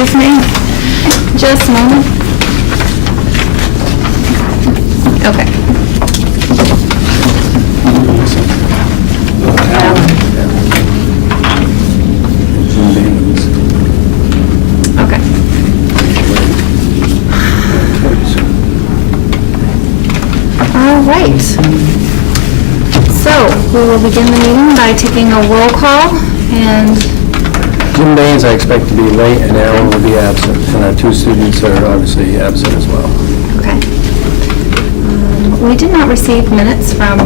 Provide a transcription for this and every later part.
excuse me. Just a moment. Okay. Okay. All right. So we will begin the meeting by taking a roll call, and Jim Baines, I expect to be late, and Alan will be absent, and our two students are obviously absent as well. okay. We did not receive minutes from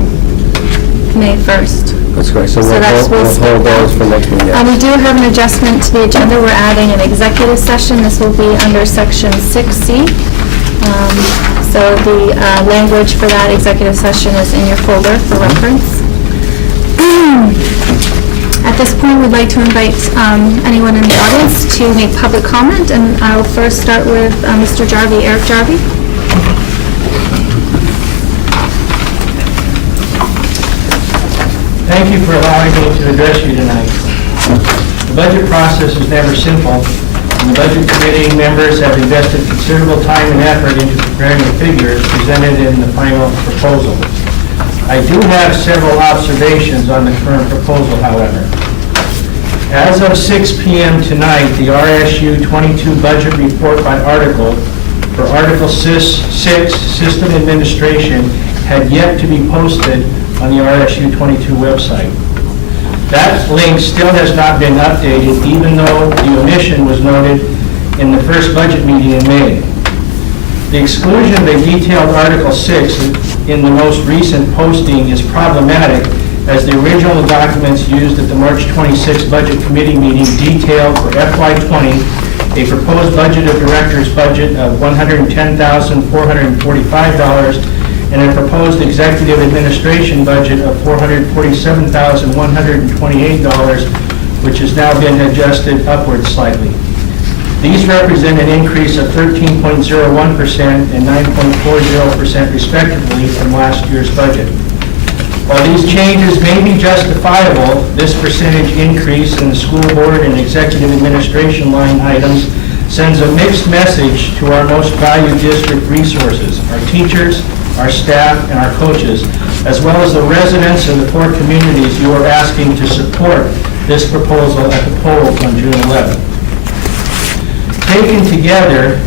May 1st. That's correct, so So we'll that's- we'll skip hold that. those for next meeting. Yeah. We do have an adjustment to the agenda. We're adding an executive session. This will be under section 6C. So the language for that executive session is in your folder for reference. At this point, we'd like to invite anyone in the audience to make public comment, and I'll first start with Mr. Jarvie, Eric Jarvie. Thank you for allowing me to address you tonight. The budget process is never simple, and the Budget Committee members have invested considerable time and effort into preparing the figures presented in the final proposal. I do have several observations on the current proposal, however. As of 6 p.m. tonight, the RSU 22 budget report by article for Article 6, System Administration, had yet to be posted on the RSU 22 website. That link still has not been updated, even though the omission was noted in the first budget meeting in May. The exclusion of a detailed Article 6 in the most recent posting is problematic, as the original documents used at the March 26 Budget Committee meeting detailed for FY20 a proposed budget of directors' budget of $110,445 and a proposed executive administration budget of $447,128, which has now been adjusted upward slightly. These represent an increase of 13.01% and 9.40% respectively from last year's budget. While these changes may be justifiable, this percentage increase in the school board and executive administration line items sends a mixed message to our most valued district resources, our teachers, our staff, and our coaches, as well as the residents of the 4 communities you are asking to support this proposal at the polls on June 11th. Taken together,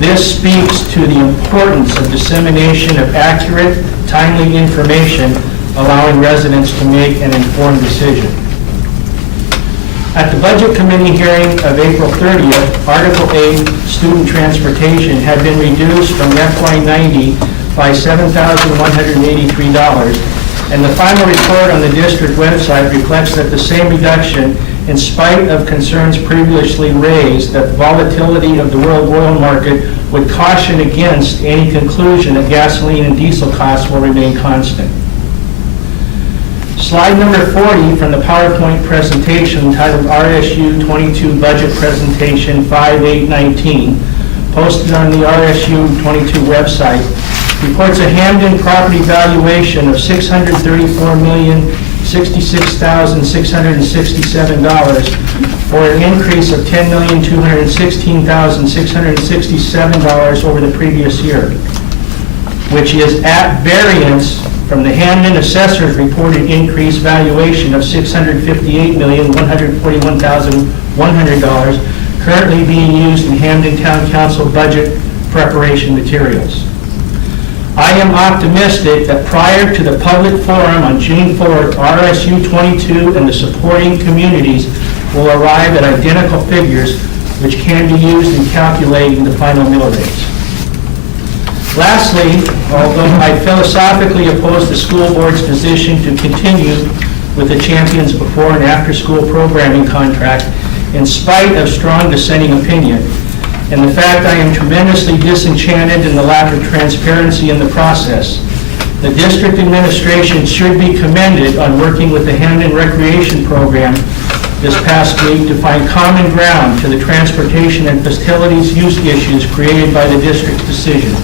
this speaks to the importance of dissemination of accurate, timely information, allowing residents to make an informed decision. At the Budget Committee hearing of April 30th, Article 8, Student Transportation, had been reduced from FY90 by $7,183, and the final report on the district website reflects that the same reduction, in spite of concerns previously raised that the volatility of the world oil market would caution against any conclusion that gasoline and diesel costs will remain constant. Slide number 40 from the PowerPoint presentation titled RSU 22 Budget Presentation 5/8/19, posted on the RSU 22 website, reports a Hampden property valuation of $634,066,667 for an increase of $10,216,667 over the previous year, which is at variance from the Hampden assessor's reported increased valuation of $658,141,100 currently being used in Hampden Town Council budget preparation materials. I am optimistic that prior to the public forum on June 4th, RSU 22 and the supporting communities will arrive at identical figures which can be used in calculating the final mill rates. Lastly, although I philosophically oppose the school board's position to continue with the Champions before and after school programming contract, in spite of strong dissenting opinion, and the fact I am tremendously disenchanted in the lack of transparency in the process, the district administration should be commended on working with the Hampden Recreation Program this past week to find common ground to the transportation and facilities use issues created by the district's decision,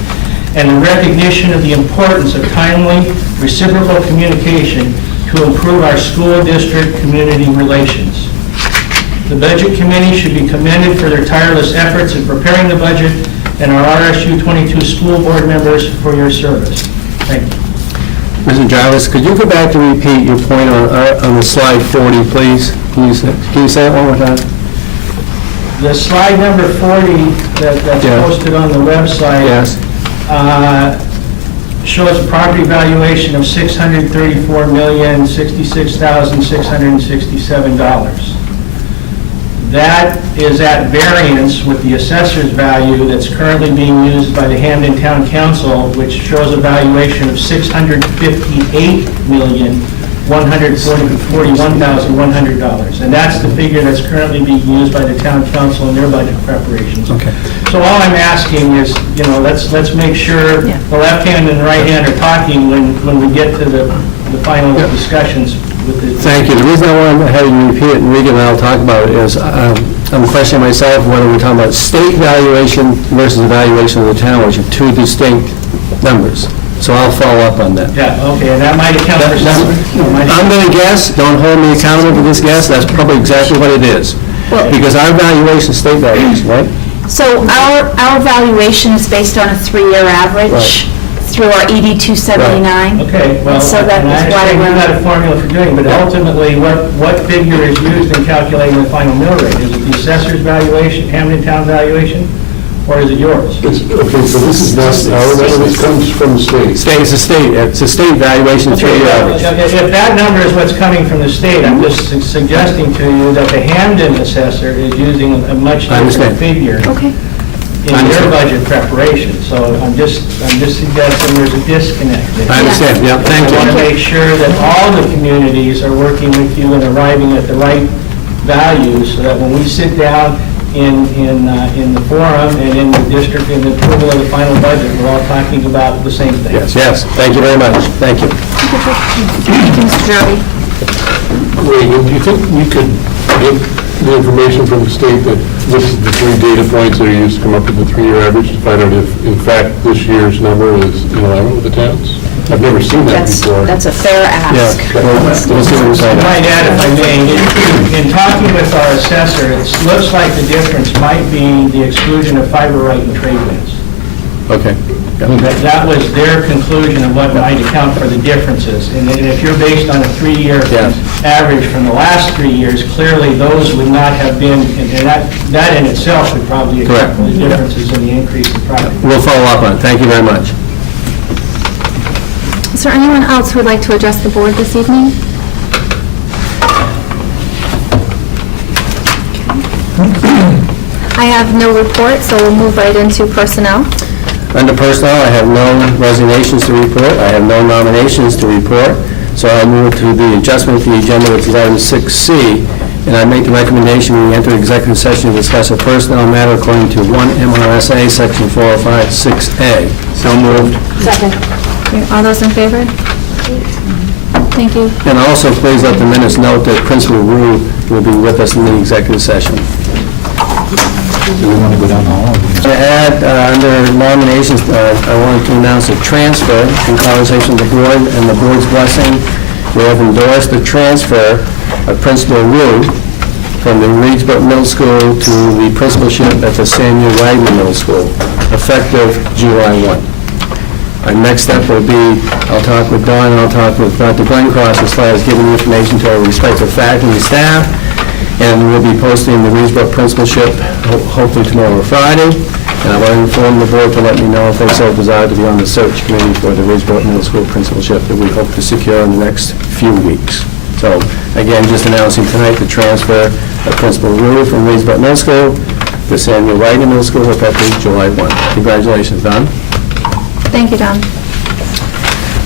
and the recognition of the importance of timely, reciprocal communication to improve our school district community relations. The Budget Committee should be commended for their tireless efforts in preparing the budget, and our RSU 22 school board members for your service. Thank you. Mr. Jarvis, could you go back and repeat your point on the slide 40, please? Can you say it one more time? The slide number 40 that's Yeah. posted on the website Yes. shows a property valuation of $634,066,667. That is at variance with the assessor's value that's currently being used by the Hampden Town Council, which shows a valuation of $658,141,100. And that's the figure that's currently being used by the Town Council in their budget preparations. Okay. So all I'm asking is, let's make sure the left hand and the right hand are talking when we get to the final discussions with the... Thank you. The reason I wanted to have you repeat it, and Regan and I will talk about it, is I'm questioning myself whether we're talking about state valuation versus the valuation of the town, which are two distinct numbers. So I'll follow up on that. Yeah, okay, and that might account for some... I'm going to guess, don't hold me accountable for this guess, that's probably exactly what it is. Because our valuation is state valuation, right? So our valuation is based on a 3-year average through our ED 279. Okay, well, So that and I is why understand you've got we're... a formula for doing it, but ultimately, what figure is used in calculating the final mill rate? Is it the assessor's valuation, Hampden Town valuation, or is it yours? Okay, so this is not our number, this comes from the state. It's a state valuation, Okay, three-year well, average. if that number is what's coming from the state, I'm just suggesting to you that the Hampden assessor is using a much I understand. different figure Okay. in their budget preparation. So I'm just suggesting there's a disconnect there. I understand, yeah, thank I want to you. make sure that all the communities are working with you and arriving at the right values, so that when we sit down in the forum and in the district, in the approval of the final budget, we're all talking about the same thing. Yes, thank you very much, thank you. Mr. Jarvie? Reagan, do you think we could get the information from the state that this is the 3 data points that are used to come up with the 3-year average to find out if, in fact, this year's number is in alignment with the towns? I've never seen that before. That's a fair ask. We'll see what we I find out. might add, if I may, in talking with our assessor, it looks like the difference might be the exclusion of fiber right and trade winds. Okay. That was their conclusion of what might account for the differences. And if you're based on a 3-year Yes. average from the last 3 years, clearly those would not have been, and that in itself would probably account for the differences in the increase in property. We'll follow up on it, thank you very much. Is there anyone else who would like to address the board this evening? I have no report, so we'll move right into personnel. Under personnel, I have no resignations to report, I have no nominations to report, so I move to the adjustment of the agenda, which is item 6C, and I make the recommendation we enter executive session to discuss a personnel matter according to 1 MRSA, section 405-6A. So moved. Second. Okay, all those in favor? Thank you. And also, please let the minutes note that Principal Wu will be with us in the executive session. Do we want to go down the hall? To add, under nominations, I wanted to announce a transfer in conversation with the board and the board's blessing. We have endorsed the transfer of Principal Wu from the Reedsburg Middle School to the principalship at the Samuel Wagner Middle School, effective July 1. Our next step will be, I'll talk with Dawn and I'll talk with Dr. Glencross as far as giving information to our respective faculty and staff, and we'll be posting the Reedsburg principalship hopefully tomorrow or Friday, and I will inform the board to let me know if they so desire to be on the search committee for the Reedsburg Middle School principalship that we hope to secure in the next few weeks. So, again, just announcing tonight the transfer of Principal Wu from Reedsburg Middle School to Samuel Wagner Middle School effective July 1. Congratulations, Don. Thank you, Don.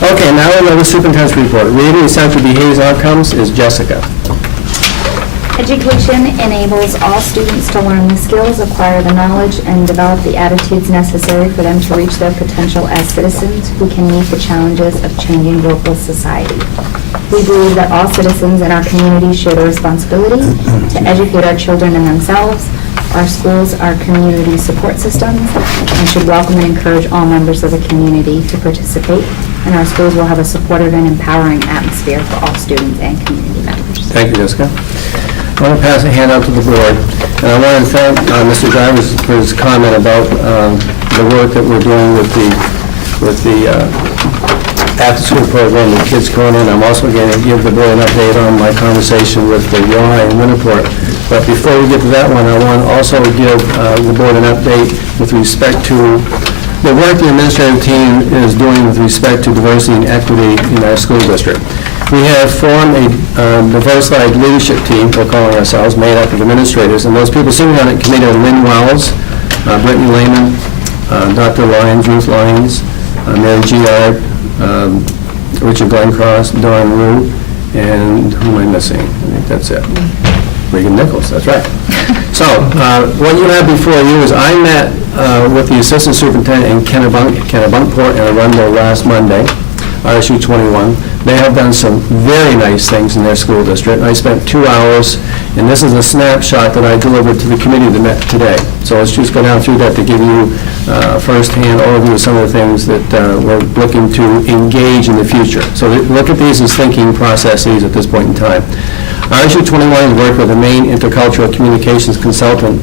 Okay, now another superintendent's report. Reading essential behaviors outcomes is Jessica. Education enables all students to learn the skills, acquire the knowledge, and develop the attitudes necessary for them to reach their potential as citizens who can meet the challenges of changing local society. We believe that all citizens in our community share the responsibility to educate our children and themselves. Our schools are community support systems and should welcome and encourage all members of the community to participate, and our schools will have a supportive and empowering atmosphere for all students and community members. Thank you, Jessica. I want to pass a handout to the board, and I want to thank Mr. Drivers for his comment about the work that we're doing with the after-school program, the Kids Corner, and I'm also going to give the board an update on my conversation with the Y in Winterport. But before we get to that one, I want to also give the board an update with respect to the work the administrative team is doing with respect to diversity and equity in our school district. We have formed a diversified leadership team, we're calling ourselves, made up of administrators, and those people sitting on that committee are Lynn Wells, Brittany Lehman, Dr. Lyons, Ruth Lyons, Mary Giard, Richard Glencross, Dawn Rue, and who am I missing? I think that's it. Regan Nichols, that's right. So, what you have before you is I met with the Assistant Superintendent in Kennebunkport and Arundel last Monday, RSU 21. They have done some very nice things in their school district. I spent 2 hours, and this is a snapshot that I delivered to the committee that met today. So let's just go down through that to give you a first-hand overview of some of the things that we're looking to engage in the future. So look at these as thinking processes at this point in time. RSU 21 has worked with a Maine intercultural communications consultant,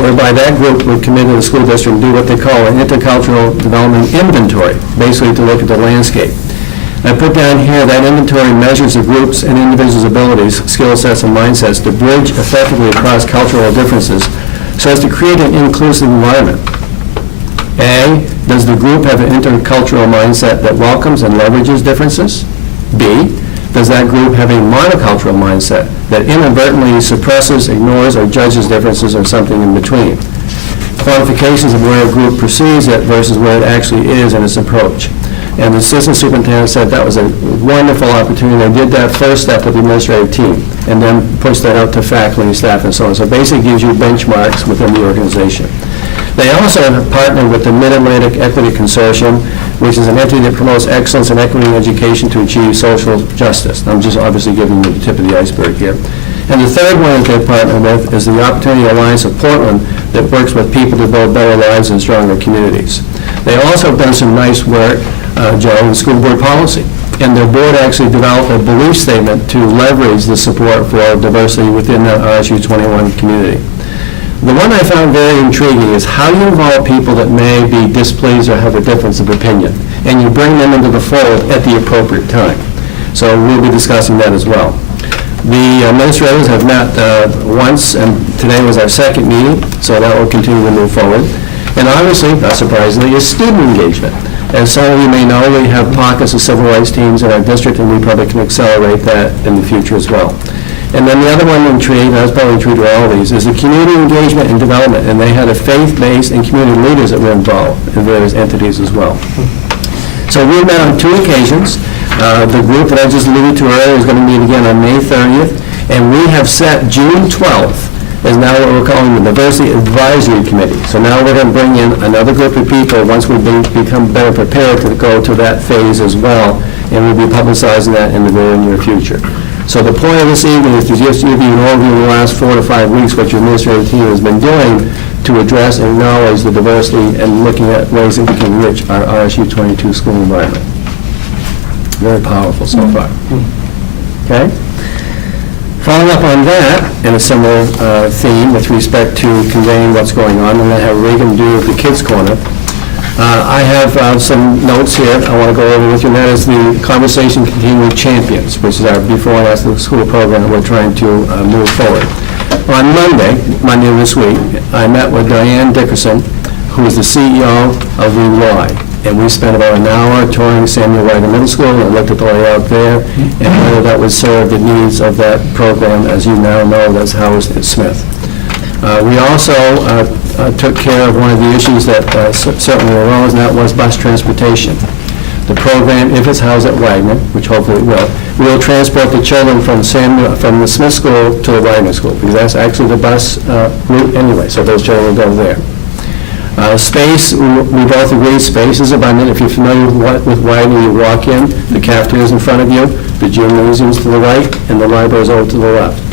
whereby that group would come into the school district and do what they call an intercultural development inventory, basically to look at the landscape. I put down here that inventory measures the group's and individuals' abilities, skill sets, and mindsets to bridge effectively across cultural differences so as to create an inclusive environment. A, does the group have an intercultural mindset that welcomes and leverages differences? B, does that group have a monocultural mindset that inadvertently suppresses, ignores, or judges differences or something in between? Quantifications of where a group perceives it versus where it actually is in its approach. And the Assistant Superintendent said that was a wonderful opportunity. They did that first step with the administrative team and then pushed that out to faculty, staff, and so on. So basically gives you benchmarks within the organization. They also have partnered with the Mid-Atlantic Equity Consortium, which is an entity that promotes excellence in equity in education to achieve social justice. I'm just obviously giving you the tip of the iceberg here. And the third one that they've partnered with is the Opportunity Alliance of Portland that works with people to build better lives and stronger communities. They also have done some nice work, Joe, in school board policy. And their board actually developed a belief statement to leverage the support for diversity within the RSU 21 community. The one I found very intriguing is how you involve people that may be displeased or have a difference of opinion, and you bring them into the fold at the appropriate time. So we'll be discussing that as well. The administrators have met once, and today was our second meeting, so that will continue to move forward. And obviously, not surprisingly, is student engagement. As some of you may know, we have pockets of civil rights teams in our district, and we probably can accelerate that in the future as well. And then the other one intrigued, and I was probably intrigued with all of these, is the community engagement and development. And they had a faith-based and community leaders that were involved in various entities as well. So we met on 2 occasions. The group that I just alluded to earlier is going to meet again on May 30th. And we have set June 12th as now what we're calling the Diversity Advisory Committee. So now we're going to bring in another group of people once we become better prepared to go to that phase as well. And we'll be publicizing that in the very near future. So the point of this evening is to just give you an overview in the last 4 to 5 weeks what your administrative team has been doing to address and acknowledge the diversity and looking at ways that we can enrich our RSU 22 school environment. Very powerful so far. Okay? Following up on that, in a similar theme with respect to conveying what's going on, I'm going to have Regan do the Kids Corner. I have some notes here I want to go over with you, and that is the Conversation Continuing Champions, which is our before and after school program that we're trying to move forward. On Monday this week, I met with Diane Dickerson, who is the CEO of the Y, and we spent about an hour touring Samuel Ryder Middle School and looked at the layout there and whether that would serve the needs of that program, as you now know, that's housed at Smith. We also took care of one of the issues that certainly arose, and that was bus transportation. The program, if it's housed at Wagner, which hopefully it will transport the children from the Smith School to the Wagner School, because that's actually the bus route anyway, so those children will go there. Space, we both agree space is abundant. If you're familiar with Wagner, you walk in, the cafeteria is in front of you, the gymnasium's to the right, and the library's over to the left.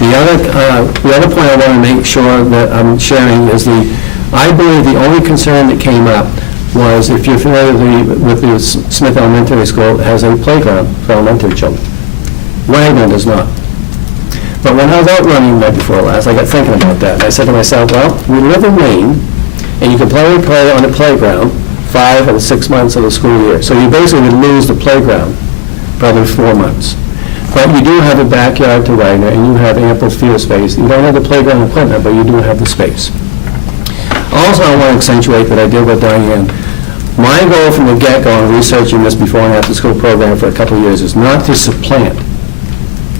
The other point I want to make sure that I'm sharing is I believe the only concern that came up was, if you're familiar with the Smith Elementary School, it has a playground for elementary children. Wagner does not. But when I was out running night before last, I got thinking about that. And I said to myself, well, we live in Maine, and you can play on the playground 5 and 6 months of the school year. So you basically would lose the playground probably 4 months. But you do have a backyard to Wagner, and you have ample field space. You don't have the playground equipment, but you do have the space. Also, I want to accentuate that I did with Diane. My goal from the get-go in researching this before and after school program for a couple of years is not to supplant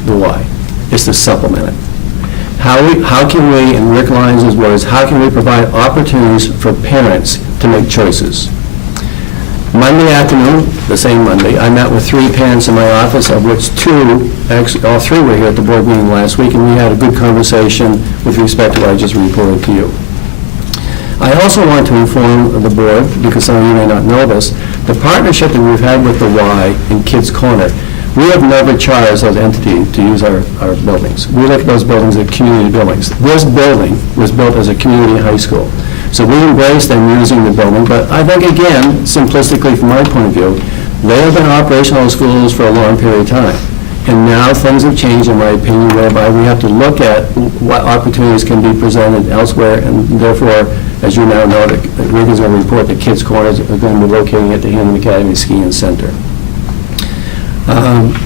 the Y, it's to supplement it. How can we, in Rick Lyons' words, how can we provide opportunities for parents to make choices? Monday afternoon, the same Monday, I met with 3 parents in my office, of which 2, actually all 3 were here at the board meeting last week, and we had a good conversation with respect to what I just reported to you. I also want to inform the board, because some of you may not know this, the partnership that we've had with the Y in Kids Corner, we have never charged those entities to use our buildings. We look at those buildings as community buildings. This building was built as a community high school. So we embrace them using the building, but I think, again, simplistically from my point of view, they have been operational schools for a long period of time. And now things have changed, in my opinion, whereby we have to look at what opportunities can be presented elsewhere, and therefore, as you now know, Rick is going to report that Kids Corners are going to be locating at the Hampden Academy Ski Center.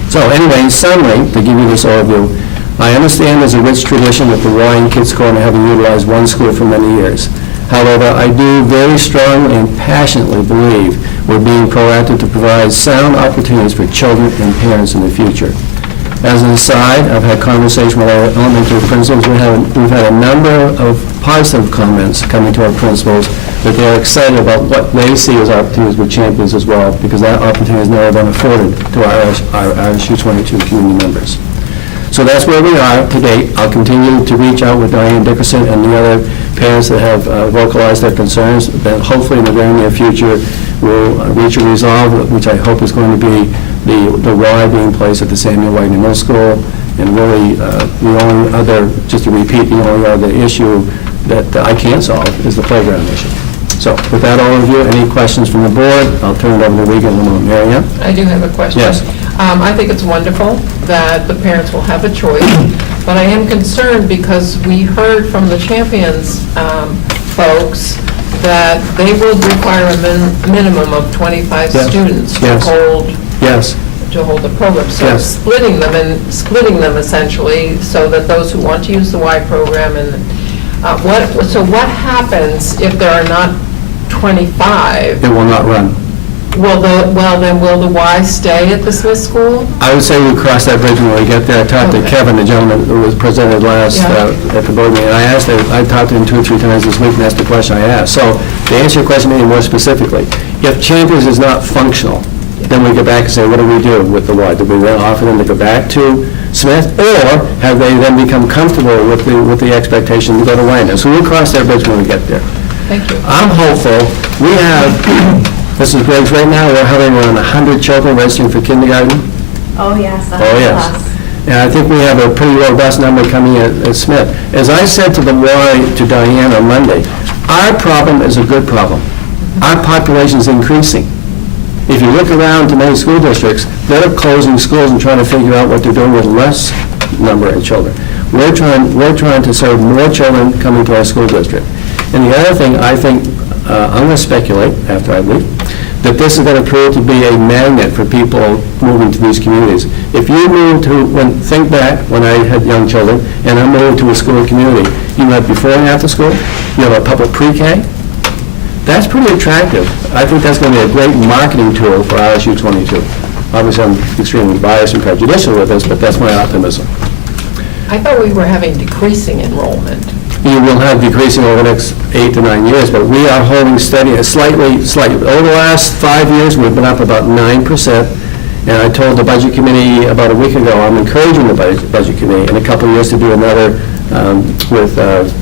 So anyway, in summary, to give you this overview, I understand there's a rich tradition with the Y and Kids Corner having utilized one school for many years. However, I do very strongly and passionately believe we're being proactive to provide sound opportunities for children and parents in the future. As an aside, I've had conversation with our elementary principals. We've had a number of positive comments coming to our principals that they're excited about what they see as opportunities with Champions as well, because that opportunity has never been afforded to our RSU 22 community members. So that's where we are to date. I'll continue to reach out with Diane Dickerson and the other parents that have vocalized their concerns. Then hopefully in the very near future, we'll reach a resolve, which I hope is going to be the Y being placed at the Samuel Wagner Middle School. And really, the only other, just to repeat, the only other issue that I can't solve is the playground issue. So with that overview, any questions from the board? I'll turn it over to Regan in a moment. Mary Ann? I do have a question. Yes. I think it's wonderful that the parents will have a choice, but I am concerned because we heard from the Champions folks that they will require a minimum of 25 Yes. students to Yes. hold the program. So Yes. splitting them essentially so that those who want to use the Y program and what happens if there are not 25? It will not run. Then will the Y stay at the Smith School? I would say we cross that bridge when we get there. I talked to Okay. Kevin, the gentleman who was presented last Yeah. at the board meeting. I talked to him 2 or 3 times this week, and that's the question I asked. So to answer your question maybe more specifically, if Champions is not functional, then we go back and say, what do we do with the Y? Do we then offer them to go back to Smith, or have they then become comfortable with the expectation to go to Wagner? So we'll cross that bridge when we get there. Thank you. I'm hopeful. We have, this is Greg's, right now, we're having around 100 children registering for kindergarten. Oh, yes. Oh, yes. And I think we have a pretty robust number coming at Smith. As I said to the Y, to Diane on Monday, our problem is a good problem. Our population is increasing. If you look around to many school districts, they're closing schools and trying to figure out what they're doing with less number of children. We're trying to serve more children coming to our school district. And the other thing, I think, I'm going to speculate after I leave, that this is going to prove to be a magnet for people moving to these communities. If you move to, think back when I had young children, and I moved to a school community, you have before and after school, you have a public pre-K. That's pretty attractive. I think that's going to be a great marketing tool for RSU 22. Obviously, I'm extremely biased and prejudicial with this, but that's my optimism. I thought we were having decreasing enrollment. You will have decreasing over the next 8 to 9 years, but we are holding steady, slightly. Over the last 5 years, we've been up about 9%. And I told the Budget Committee about a week ago, I'm encouraging the Budget Committee in a couple of years to do another with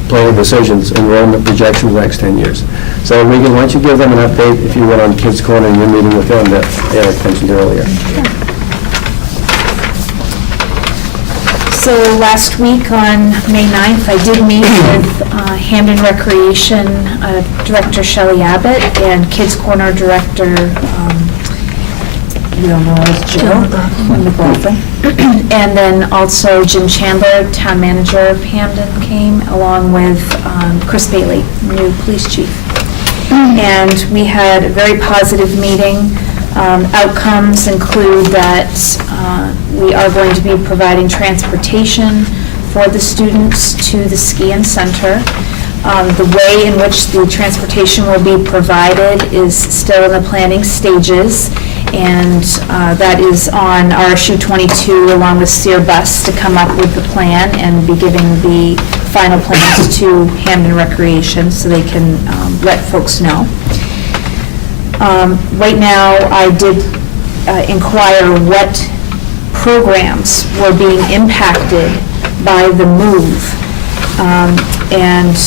planning decisions, enrollment projections the next 10 years. So Regan, why don't you give them an update, if you would, on Kids Corner and your meeting with them that Eric mentioned earlier. So last week on May 9th, I did meet with Hampden Recreation Director Shelley Abbott and Kids Corner Director you don't know as Jill McLaughlin. And then also Jim Chandler, town manager of Hampden, came, along with Chris Bailey, new police chief. And we had a very positive meeting. Outcomes include that we are going to be providing transportation for the students to the ski-in center. The way in which the transportation will be provided is still in the planning stages, and that is on RSU 22 along with CohortBased to come up with the plan and be giving the final plans to Hampden Recreation so they can let folks know. Right now, I did inquire what programs were being impacted by the move, and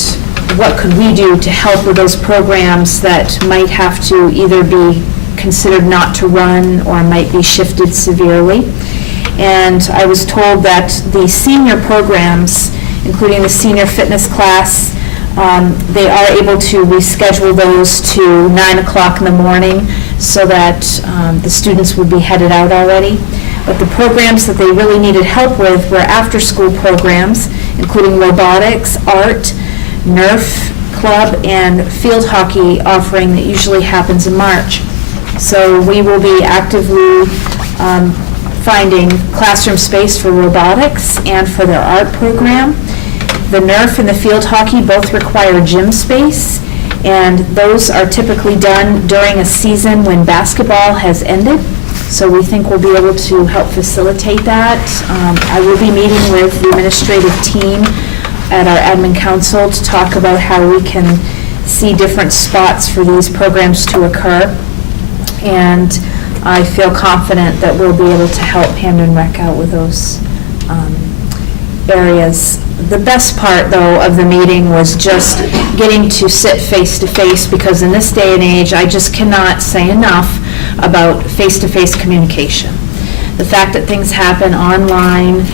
what could we do to help with those programs that might have to either be considered not to run or might be shifted severely. And I was told that the senior programs, including the senior fitness class, they are able to reschedule those to 9 o'clock in the morning so that the students would be headed out already. But the programs that they really needed help with were after-school programs, including robotics, art, Nerf club, and field hockey offering that usually happens in March. So we will be actively finding classroom space for robotics and for their art program. The Nerf and the field hockey both require gym space, and those are typically done during a season when basketball has ended. So we think we'll be able to help facilitate that. I will be meeting with the administrative team at our admin council to talk about how we can see different spots for these programs to occur. And I feel confident that we'll be able to help Hampden Rec out with those areas. The best part, though, of the meeting was just getting to sit face-to-face, because in this day and age, I just cannot say enough about face-to-face communication. The fact that things happen online,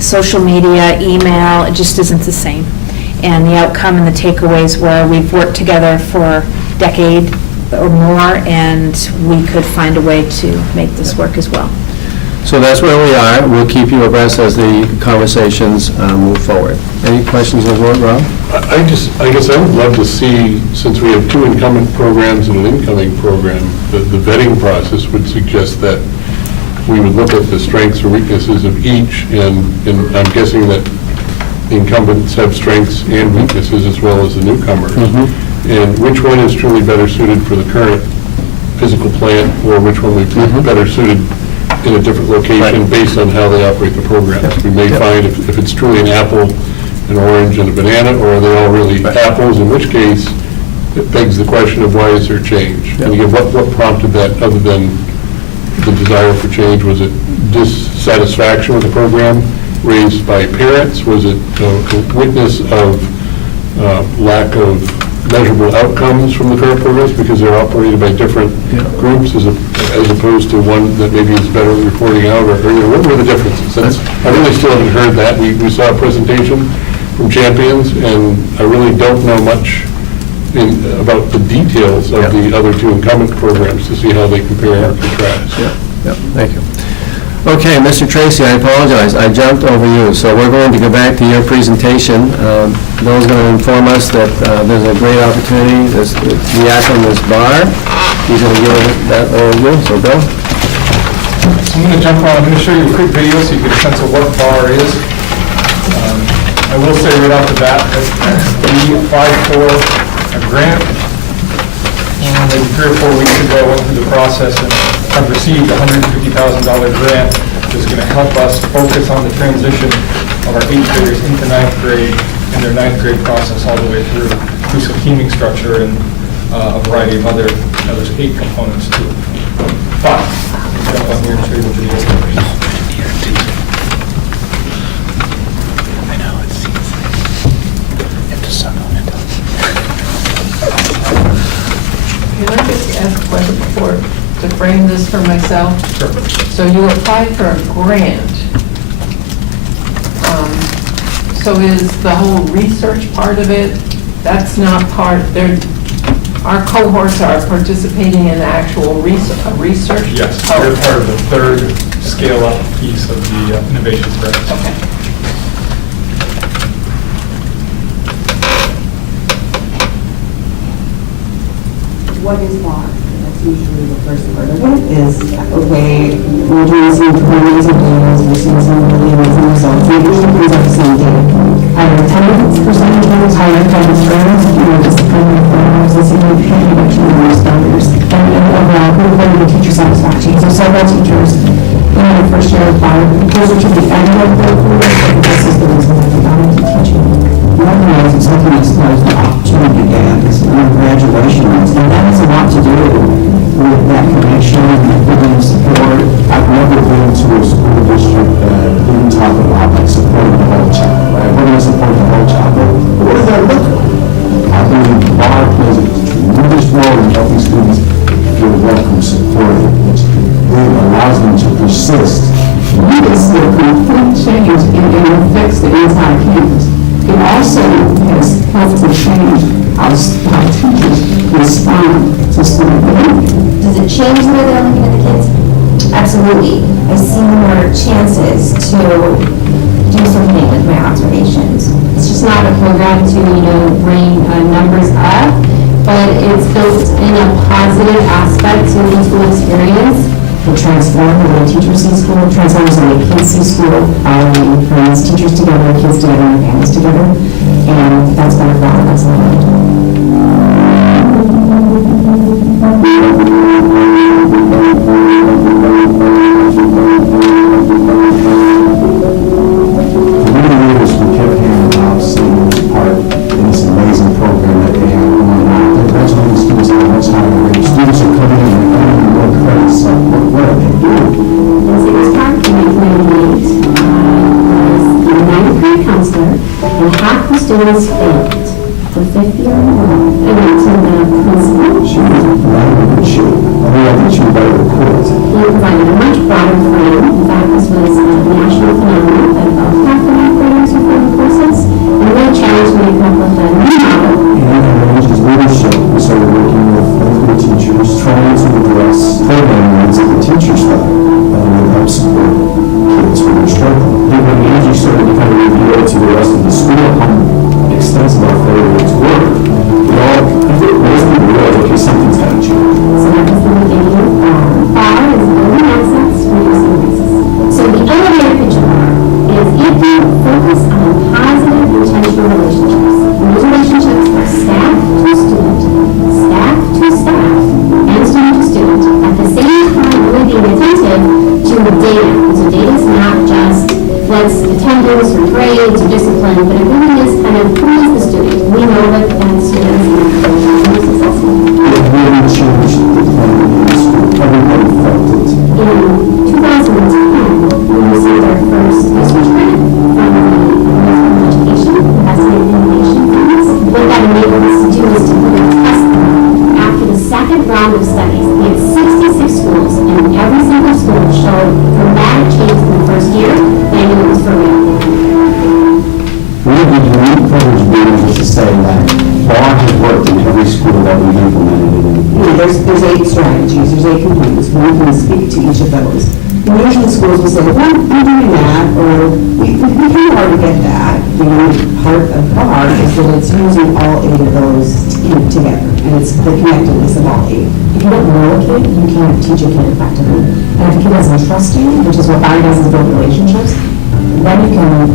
social media, email, it just isn't the same. And the outcome and the takeaways were we've worked together for a decade or more, and we could find a way to make this work as well. So that's where we are. We'll keep you abreast as the conversations move forward. Any questions of Rob? I guess I would love to see, since we have two incumbent programs and an incoming program, the vetting process would suggest that we would look at the strengths or weaknesses of each, and I'm guessing that the incumbents have strengths and weaknesses as well as the newcomers. And which one is truly better suited for the current physical plant, or which one would be better suited in a different location based on how they operate the programs. We may find if it's truly an apple, an orange, and a banana, or are they all really apples, in which case it begs the question of why is there change? And again, what prompted that other than the desire for change? Was it dissatisfaction with the program raised by parents? Was it a witness of lack of measurable outcomes from the current programs because they're operated by different groups as opposed to one that maybe is better reporting out, or what were the differences? I really still haven't heard that. We saw a presentation from Champions, and I really don't know much about the details of the other two incumbent programs to see how they compare and contrast. Thank you. Okay, Mr. Tracy, I apologize. I jumped over you, so we're going to go back to your presentation. Bill's going to inform us that there's a great opportunity. There's the acronym is BAR. He's going to give that overview. So, Bill? So I'm going to jump on. I'm going to show you a quick video so you get a sense of what BAR is. I will say right off the bat that we applied for a grant, and maybe 3 or 4 weeks ago went through the process and have received a $150,000 grant that is going to help us focus on the transition of our 8th graders into 9th grade and their 9th grade process all the way through some teaming structure and a variety of other, there's 8 components to it. But, let's jump on here and show you the video first. Can I just ask a question before, to frame this for myself? Sure. So you applied for a grant. So is the whole research part of it, that's not part, our cohorts are participating in actual research? Yes, Oh, they're part of the third scale-up piece of the innovation grant. okay. What is BAR? That's usually the first part of it, is, okay, we're doing some programs and deals, we're seeing some really amazing results. It usually brings up the same data. Higher attendance percentages, higher attendance rates, discipline performers, and significant reduction in those failures. And overall, improvement in teacher satisfaction. So several teachers in their first year of BAR, closer to the end of their career, this is the reason that they got into teaching. Recognize it's something that's the opportunity gaps and graduation rates, and that has a lot to do with that connection and that giving support. I've never been to a school district that didn't talk about like supporting the whole child, right? We're going to support the whole child, but what does that look like? I believe BAR plays a tremendous role in helping students feel welcome, supported, which really allows them to persist. You can see a complete change in affects the entire campus. It also has helped to change how teachers respond to student behavior. Does it change the way that I'm looking at the kids? Absolutely. I see more chances to do something with my observations. It's just not a program to, bring numbers up, but it's built in a positive aspect to the school experience. It transforms the way teachers see school, transforms the way kids see school, brings teachers together, kids together, and families together, and that's better for all of us. For many years, we kept hearing about seniors part in this amazing program that they have going on. They're graduating students at a much higher rate. Students are coming in and earning more credits. So what are they doing? In Seniors Park, in 1998, was the ninth grade counselor, and half the students failed. The fifth year in a row, they went to the principal. She was right with the shoe. I think she was right with the court. He provided a much broader frame. In fact, this was a national phenomenon that about half the ninth graders were for the courses, and really challenged me to come up with a new model. And arranged his leadership, we started working with local teachers, trying to address program needs at the teacher's level that would help support kids who are struggling. And when Angie started to kind of reveal to the rest of the school how extensive our failures were, most people realized, okay, something's got to change. So that was the beginning of BAR is building access, reducing racism. So the elevator pitch of BAR is if you focus on positive intentional relationships, and those relationships are staff to student, staff to staff, and student to student, at the same time really being attentive to data. So data is not just what's attendance or grades or discipline, but it really is kind of who is the student. We know that students are successful. It really changed the climate in the school. Everybody felt it. In 2010, we received our first research grant from the Budget Education, Estimated Innovation Funds. What that enabled us to do is to put a test plan. After the second round of studies, we had 66 schools, and every single school showed dramatic change in the first year, and it was for real. We have the unique privilege being able to say that BAR has worked in every school that we've implemented it in. There's 8 strategies, there's 8 components, we can speak to each of those. Usually schools will say, well, I'm doing that, or we can already get that. The unique part of BAR is that it's using all 8 of those together, and it's the connectedness of all 8. If you don't know a kid, you can't teach a kid effectively. And if a kid doesn't trust you, which is what BAR does, is build relationships, then you can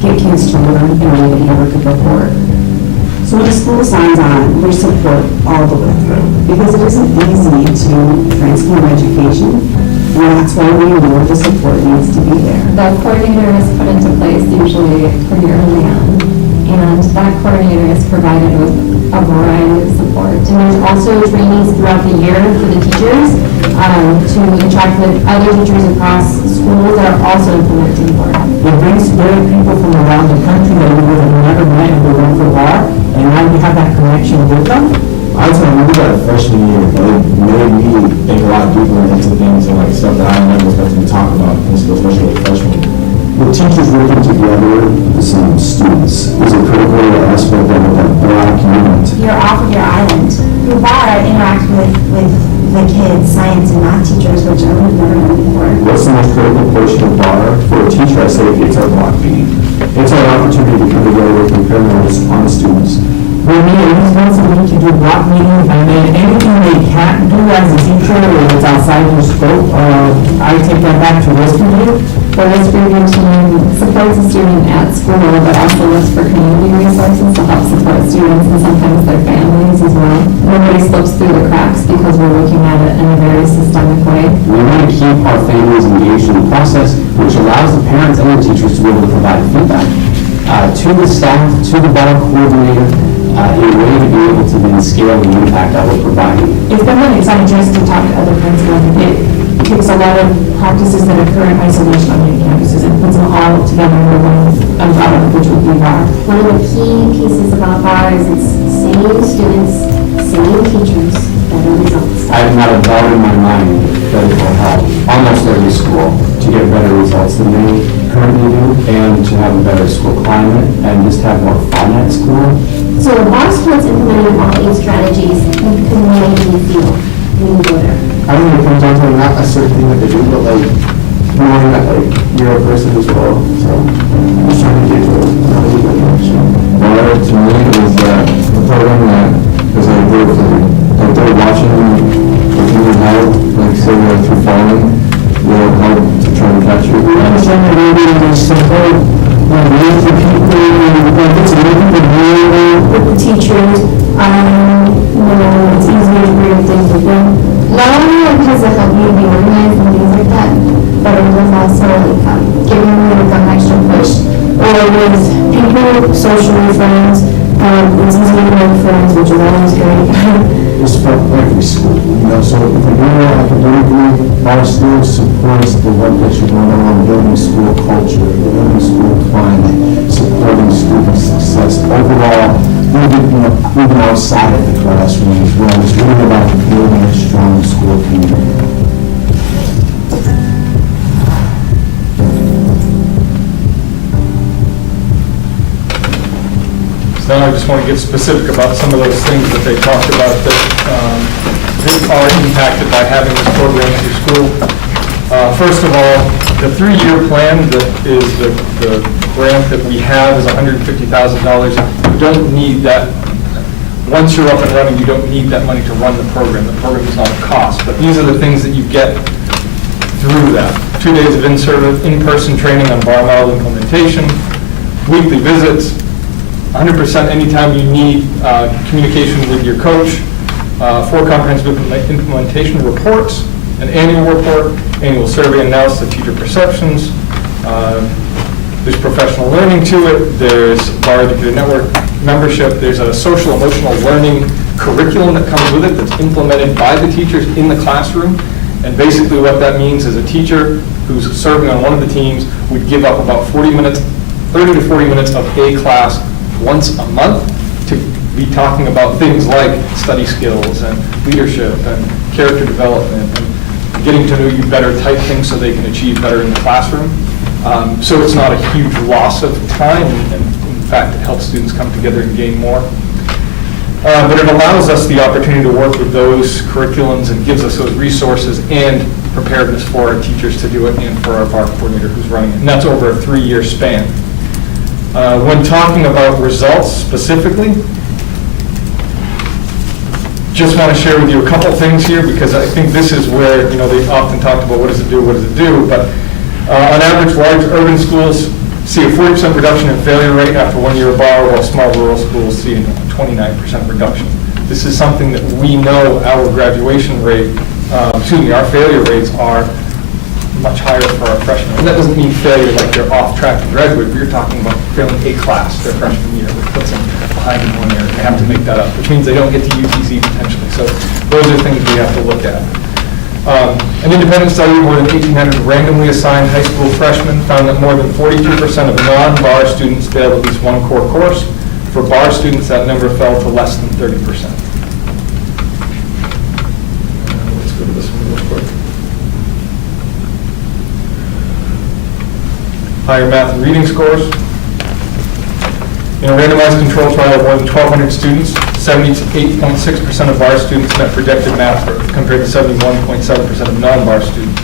get kids to learn in a way that you never could before. So when a school signs on, there's support all the way through, because it isn't easy to transform education, and that's why we know the support needs to be there. The coordinator is put into place usually pretty early on, and that coordinator is provided with a variety of support. And there's also trainings throughout the year for the teachers to interact with other teachers across schools that are also implementing BAR. It brings together people from around the country that we would have never met if we weren't for BAR, and now we have that connection with them. I tell you, we got a freshman year, and it made me think a lot deeper into things and like stuff that I never expected to talk about in school, especially with freshmen. With teachers working together with the same students is a critical aspect of that block unit. You're off of your island. Your bar interacts with the kids, science and math teachers, which I would have never known before. What's the most critical portion of bar? For a teacher, I say it's our block meeting. It's our opportunity to come together and compare notes on the students. Well, me, at least once a week to do block meetings, and then anything they can't do as a teacher or it's outside your scope, I take that back to risk review. The risk review team supports the student at school, but also looks for community resources to help support students and sometimes their families as well. Nobody slips through the cracks because we're looking at it in a very systemic way. We want to keep our families engaged in the process, which allows the parents and the teachers to be able to provide feedback to the staff, to the bar coordinator, in a way to be able to then scale the impact that we're providing. It's been really exciting just to talk to other principals. It takes a lot of practices that occur in isolation on many campuses and puts them all together under one umbrella, which would be bar. One of the key pieces about bar is it's same students, same teachers, better results. I have not a doubt in my mind that it will help almost every school to get better results than they currently do, and to have a better school climate, and just have more fun at school. So bar schools implementing all 8 strategies can make you feel when you go there. I don't know if it comes down to not a certain thing that they do, but like knowing that like you're a person as well. So I'm just trying to get to another legal connection. Well, to me, it was the program that was like they're watching looking how, like say through falling, will help to try to catch you. I'm trying to really support with the people, it's a little bit more with the teachers. It's easier to bring things with them. Not only because it helped you be organized and things like that, but it was also like giving you an extra push. Or with people, socially friends, it's easy to make friends, which is always great. It's for every school, you know, so if you're doing it academically, our still supports the work that you're doing on building school culture, building school climate, supporting student success. Overall, even outside of the classroom as well, it's really about building a strong school community. So now I just want to get specific about some of those things that they talked about that are impacted by having this program at your school. First of all, the 3-year plan that is the grant that we have is $150,000. You don't need that. Once you're up and running, you don't need that money to run the program. The program is not a cost, but these are the things that you get through that. 2 days of in-person training on bar model implementation, weekly visits, 100% anytime you need communication with your coach, 4 comprehensive implementation reports, an annual report, annual survey analysis of teacher perceptions. There's professional learning to it. There's Bar Educator Network membership. There's a social emotional learning curriculum that comes with it that's implemented by the teachers in the classroom. And basically what that means is a teacher who's serving on one of the teams would give up about 30 to 40 minutes of a class once a month to be talking about things like study skills and leadership and character development and getting to know you better type things so they can achieve better in the classroom. So it's not a huge loss of time, and in fact, it helps students come together and gain more. But it allows us the opportunity to work with those curriculums and gives us those resources and preparedness for our teachers to do it and for our bar coordinator who's running it. And that's over a 3-year span. When talking about results specifically, just want to share with you a couple things here because I think this is where, they often talked about what does it do, but on average, large urban schools see a 40% reduction in failure rate after 1 year of bar, while small rural schools see a 29% reduction. This is something that we know our graduation rate, our failure rates are much higher for our freshmen. And that doesn't mean failure like they're off track to graduate, but you're talking about failing a class their freshman year, which puts them behind in 1 year. They have to make that up, which means they don't get to UTC potentially. So those are things we have to look at. An independent study of more than 1,800 randomly assigned high school freshmen found that more than 42% of non-bar students failed at least one core course. For bar students, that number fell to less than 30%. Let's go to this one real quick. higher math and reading scores. In a randomized control trial of more than 1,200 students, 78.6% of VAR students met projected math growth, compared to 71.7% of non-VAR students.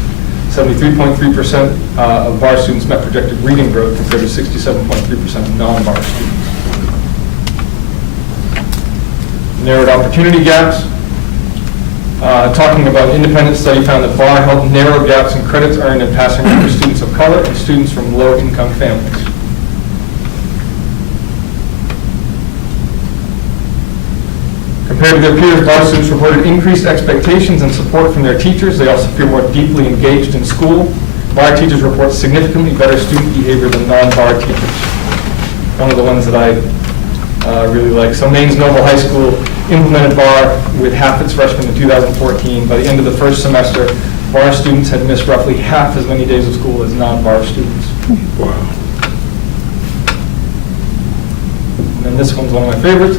73.3% of VAR students met projected reading growth, compared to 67.3% of non-VAR students. Narrowed opportunity gaps. Talking about independent study found that VAR helped narrow gaps in credits earned in passing rate for students of color and students from low-income families. Compared to their peers, VAR students reported increased expectations and support from their teachers. They also feel more deeply engaged in school. VAR teachers report significantly better student behavior than non-VAR teachers. One of the ones that I really like. So Maine's Noble High School implemented VAR with half its freshmen in 2014. By the end of the first semester, VAR students had missed roughly half as many days of school as non-VAR students. Wow. And then this one's one of my favorites.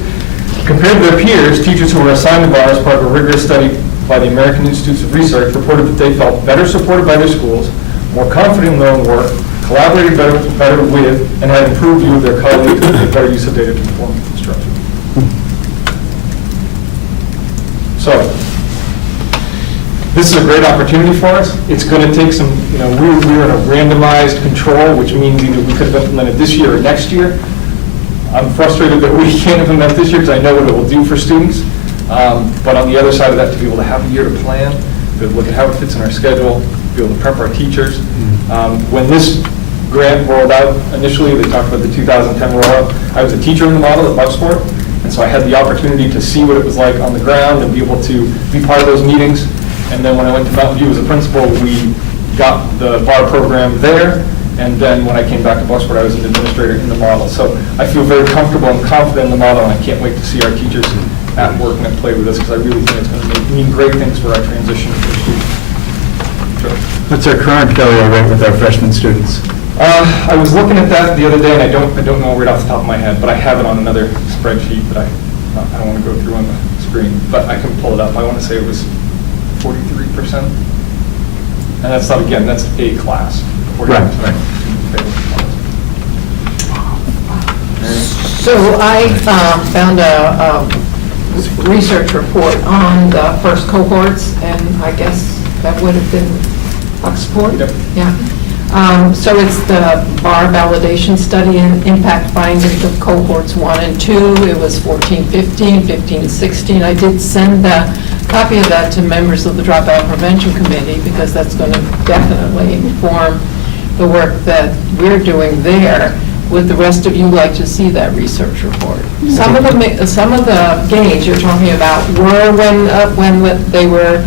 Compared to their peers, teachers who were assigned to VAR as part of a rigorous study by the American Institutes of Research reported that they felt better supported by their schools, more confident in their own work, collaborated better with, and had improved view of their colleagues and better use of data to inform instruction. So, this is a great opportunity for us. It's going to take some, we're in a randomized control, which means either we could have implemented this year or next year. I'm frustrated that we can't implement this year because I know what it will do for students. But on the other side of that, to be able to have a year to plan, to look at how it fits in our schedule, to be able to prep our teachers. When this grant rolled out initially, they talked about the 2010 rollout. I was a teacher in the model at Bucksport, and so I had the opportunity to see what it was like on the ground and be able to be part of those meetings. And then when I went to Mountain View as a principal, we got the VAR program there. And then when I came back to Bucksport, I was an administrator in the model. So I feel very comfortable and confident in the model, and I can't wait to see our teachers at work and at play with us, because I really think it's going to mean great things for our transition for students. Sure. What's our current failure rate with our freshman students? I was looking at that the other day, and I don't know right off the top of my head, but I have it on another spreadsheet that I don't want to go through on the screen, but I can pull it up. I want to say it was 43%. And that's not, again, that's a class. 43%. Right. So I found a research report on the first cohorts, and I guess that would have been Bucksport? Yep. Yeah. So it's the VAR validation study and impact findings of cohorts 1 and 2. It was 14-15, 15-16. I did send a copy of that to members of the Dropout Prevention Committee, because that's going to definitely inform the work that we're doing there. Would the rest of you like to see that research report? Some of the gains you're talking about were when they were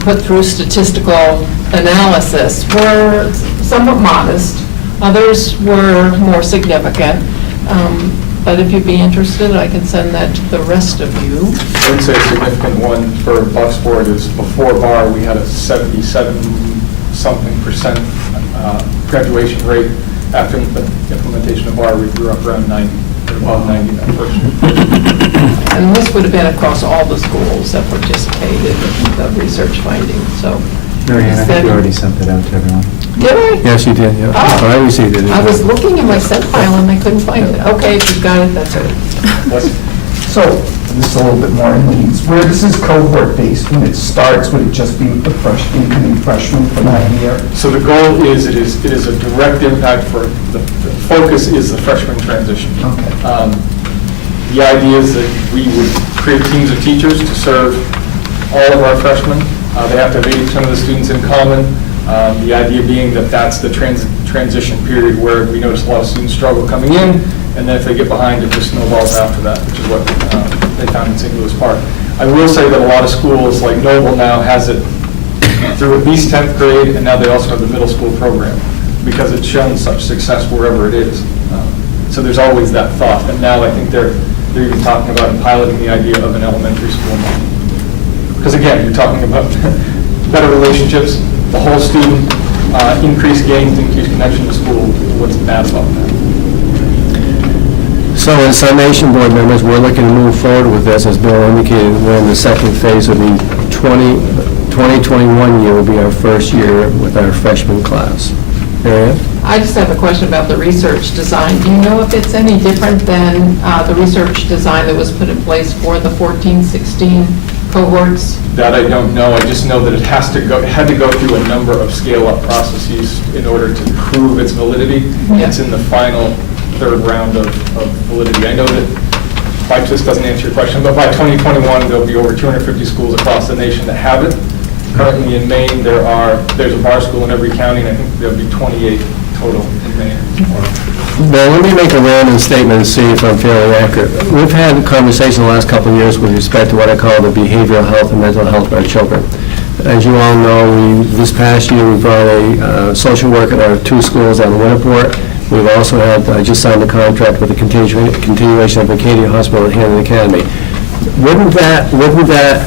put through statistical analysis, were somewhat modest. Others were more significant. But if you'd be interested, I can send that to the rest of you. I would say a significant one for Bucksport is before VAR, we had a 77-something% graduation rate. After the implementation of VAR, we grew up around 90, or above 90 that first year. And this would have been across all the schools that participated in the research findings, so. Marianne, I think you already sent that out to everyone. Did I? Yes, you did, yeah. Oh. I received it. I was looking in my sent file and I couldn't find it. Okay, if you've got it, that's it. So, this is a little bit more in weeds. Where this is cohort-based, when it starts, would it just be with the incoming freshmen for that year? So the goal is, it is a direct impact for, the focus is the freshman transition. Okay. The idea is that we would create teams of teachers to serve all of our freshmen. They have to have 80% of the students in common. The idea being that that's the transition period where we notice a lot of students struggle coming in, and then if they get behind, it just snowballs after that, which is what they found in St. Louis Park. I will say that a lot of schools, like Noble now, has it through at least 10th grade, and now they also have the middle school program, because it's shown such success wherever it is. So there's always that thought, and now I think they're even talking about and piloting the idea of an elementary school model. Because again, you're talking about better relationships, the whole student, increased gains, increased connection to school. What's bad about that? So in summation, board members, we're looking to move forward with this. As Bill indicated, we're in the second phase of the 2021 year will be our first year with our freshman class. Mary Ann? I just have a question about the research design. Do you know if it's any different than the research design that was put in place for the 14-16 cohorts? That I don't know. I just know that it had to go through a number of scale-up processes in order to prove its validity. Yeah. It's in the final third round of validity. I know that, this doesn't answer your question, but by 2021, there'll be over 250 schools across the nation that have it. Currently in Maine, there's a bar school in every county, and I think there'll be 28 total in Maine. Now, let me make a random statement and see if I'm fairly accurate. We've had a conversation the last couple of years with respect to what I call the behavioral health and mental health of our children. As you all know, this past year, we brought a social worker at our 2 schools down in Winterport. We've also had, I just signed a contract with the continuation of Acadia Hospital at Hampden Academy. Wouldn't that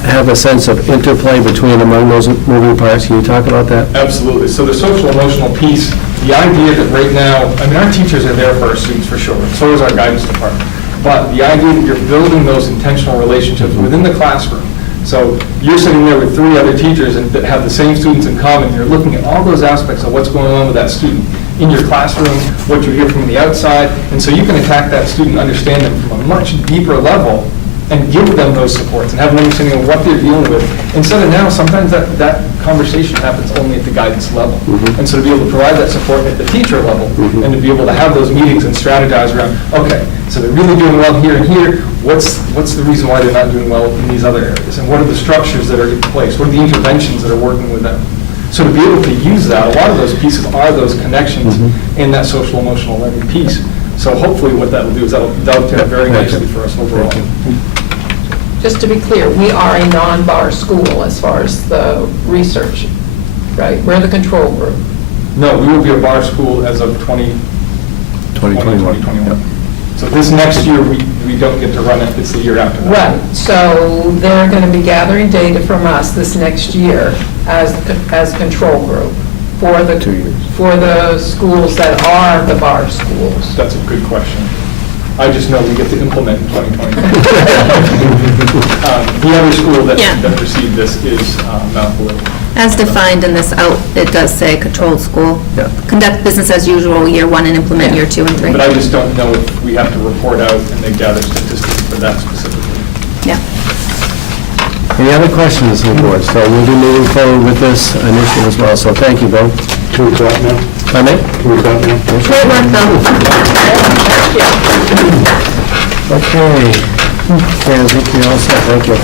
have a sense of interplay among those moving parts? Can you talk about that? Absolutely. So the social emotional piece, the idea that right now, I mean, our teachers are there for our students for sure, so is our guidance department. But the idea that you're building those intentional relationships within the classroom. So you're sitting there with 3 other teachers that have the same students in common. You're looking at all those aspects of what's going on with that student in your classroom, what you hear from the outside, and so you can attack that student, understand them from a much deeper level, and give them those supports and have an understanding of what they're dealing with. Instead of now, sometimes that conversation happens only at the guidance level. And so to be able to provide that support at the teacher level and to be able to have those meetings and strategize around, okay, so they're really doing well here and here, what's the reason why they're not doing well in these other areas? And what are the structures that are in place? What are the interventions that are working with them? So to be able to use that, a lot of those pieces are those connections in that social emotional learning piece. So hopefully what that will do is that will dovetail very nicely for us overall. Just to be clear, we are a non-bar school as far as the research, right? We're the control group. No, we will be a bar school as of 2021. So this next year, we don't get to run it, it's the year after that. Right, so they're going to be gathering data from us this next year as control group for the 2 years. For the schools that are the bar schools. That's a good question. I just know we get to implement in 2020. The other school that received this is Mount Blue. As defined in this it does say controlled school. Yeah. Conduct business as usual, year 1, and implement year 2 and 3. But I just don't know if we have to report out and they gather statistics for that specifically. Yeah. Any other questions on the board? So we'll be moving forward with this initiative as well, so thank you, Bill. Can we talk now? Pardon me? Can we talk now? Great work, Bill. Okay. Okay, I think we all set, thank you.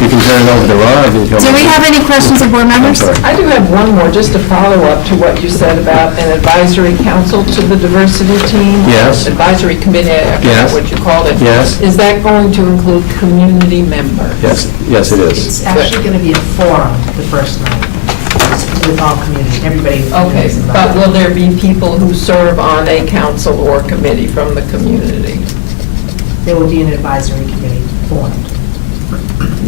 You can turn it over to Ron. if you Do we have any questions of board members? I do have one more, just to follow up to what you said about an advisory council to the diversity team. Yes. Advisory committee, I forgot Yes. what you called it. Yes. Is that going to include community members? Yes, yes, it is. It's actually going to be a forum the first night with all community, everybody. Okay, but will there be people who serve on a council or committee from the community? There will be an advisory committee formed.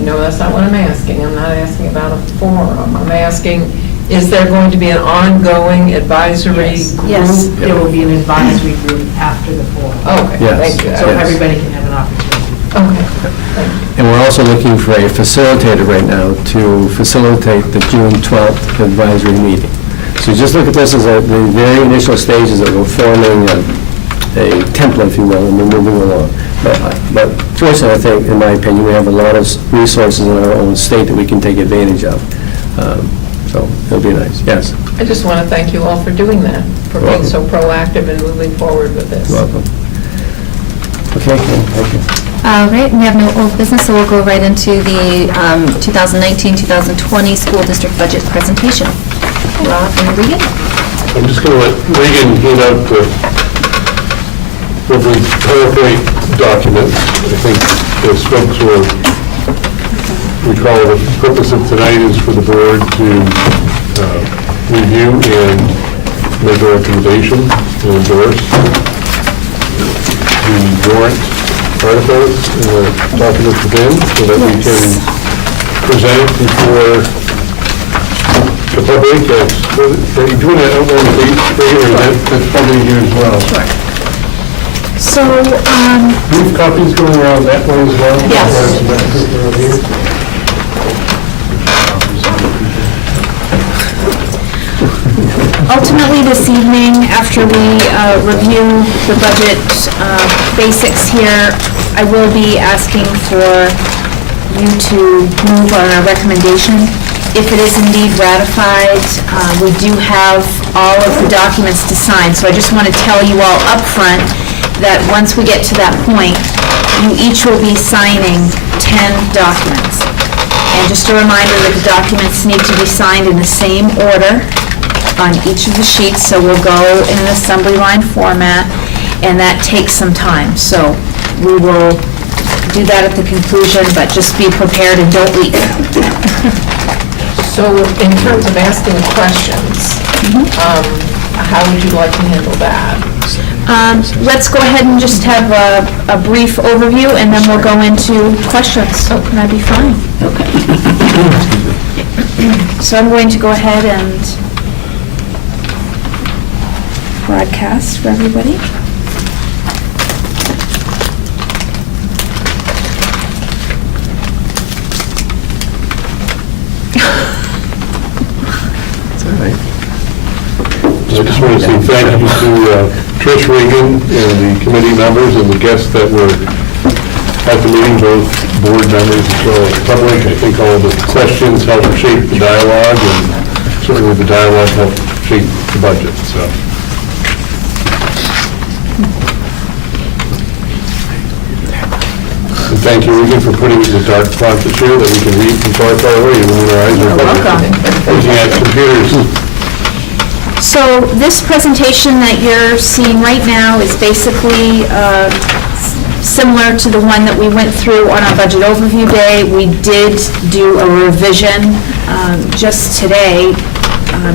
No, that's not what I'm asking. I'm not asking about a forum. I'm asking, is there going to be an ongoing advisory group? Yes, there will be an advisory group after the forum. Okay, Yes. thank you. So Yes. everybody can have an opportunity. Okay, thank you. And we're also looking for a facilitator right now to facilitate the June 12th advisory meeting. So just look at this as the very initial stages that we're forming a template, if you will, and we're moving along. But fortunately, I think, in my opinion, we have a lot of resources in our own state that we can take advantage of. So it'll be nice, yes. I just want to thank you all for doing that, for You're being so proactive and moving forward with this. You're welcome. Okay, thank you. All right, we have no old business, so we'll go right into the 2019-2020 school district budget presentation. Rob and Regan? I'm just going to let Regan hand out the PowerPoint document. I think as folks will recall, the purpose of tonight is for the board to review and make a recommendation and endorse the warrant articles in the document within, so that we can present it before the public. Are you doing that outline date, or that's probably here as well? Sure. So, Do you have copies going around that way as well? Yes. Ultimately, this evening, after we review the budget basics here, I will be asking for you to move on our recommendation. If it is indeed ratified, we do have all of the documents to sign, so I just want to tell you all up front that once we get to that point, you each will be signing 10 documents. And just a reminder that the documents need to be signed in the same order on each of the sheets, so we'll go in an assembly line format, and that takes some time. So we will do that at the conclusion, but just be prepared and don't leave. So in terms of asking questions, how would you like to handle that? Let's go ahead and just have a brief overview, and then we'll go into questions. So can I be fine? Okay. So I'm going to go ahead and broadcast for everybody. It's all right. I just want to say thank you to Trish Regan and the committee members and the guests that were at the meeting, both board members as well as public. I think all the questions helped shape the dialogue, and certainly the dialogue helped shape the budget, so. And thank you, Regan, for putting it in the dark font this year that we can read from far, far away, even when our eyes are looking at computers. So this presentation that you're seeing right now is basically similar to the one that we went through on our budget overview day. We did do a revision just today,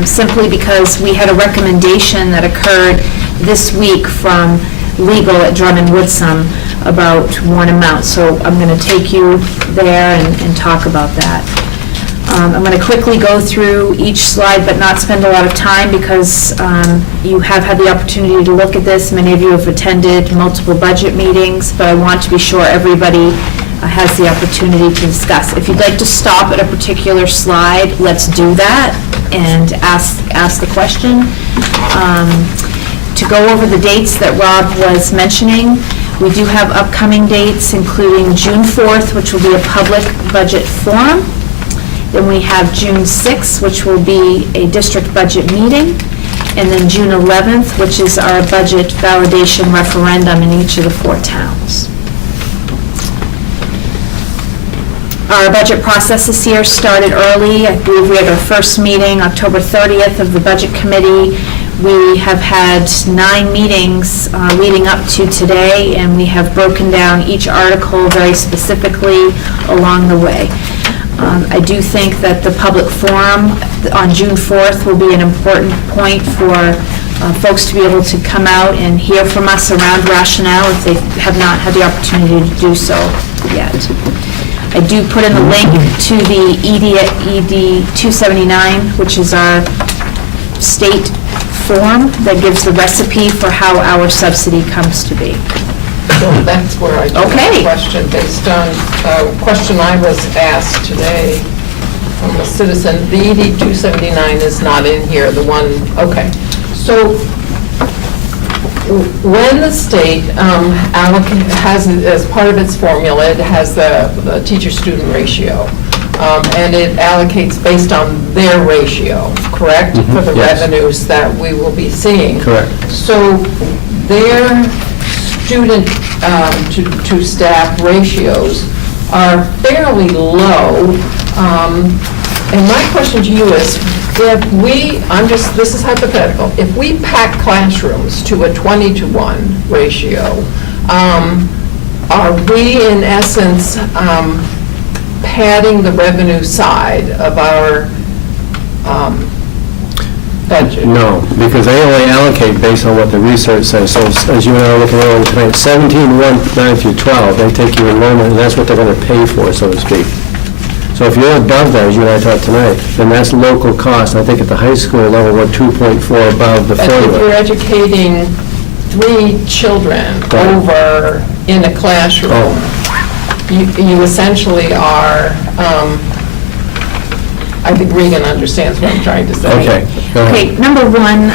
simply because we had a recommendation that occurred this week from legal at Drummond Woodsum about one amount. So I'm going to take you there and talk about that. I'm going to quickly go through each slide, but not spend a lot of time, because you have had the opportunity to look at this. Many of you have attended multiple budget meetings, but I want to be sure everybody has the opportunity to discuss. If you'd like to stop at a particular slide, let's do that and ask the question. To go over the dates that Rob was mentioning, we do have upcoming dates, including June 4th, which will be a public budget forum. Then we have June 6th, which will be a district budget meeting, and then June 11th, which is our budget validation referendum in each of the 4 towns. Our budget process this year started early. I believe we had our first meeting October 30th of the Budget Committee. We have had 9 meetings leading up to today, and we have broken down each article very specifically along the way. I do think that the public forum on June 4th will be an important point for folks to be able to come out and hear from us around rationale if they have not had the opportunity to do so yet. I do put in the link to the ED 279, which is our state form that gives the recipe for how our subsidy comes to be. So that's where I do have a question based on a question I was asked today from a citizen. The ED 279 is not in here, the one, okay. So when the state has, as part of its formula, it has the teacher-student ratio, and it allocates based on their ratio, correct? For the revenues that we will be seeing. Correct. So their student to staff ratios are fairly low. And my question to you is, if we, this is hypothetical, if we pack classrooms to a 20-to-1 ratio, are we in essence padding the revenue side of our budget? No, because they only allocate based on what the research says. So as you and I are looking at tonight, 17, 1, 9 through 12, they take your enrollment, and that's what they're going to pay for, so to speak. So if you're above that, as you and I talked tonight, then that's local cost. I think at the high school level, we're 2.4 above the But if formula. you're educating 3 children over in a classroom, you essentially are, I think Regan understands what I'm trying to say. Okay, go ahead. Okay, number one,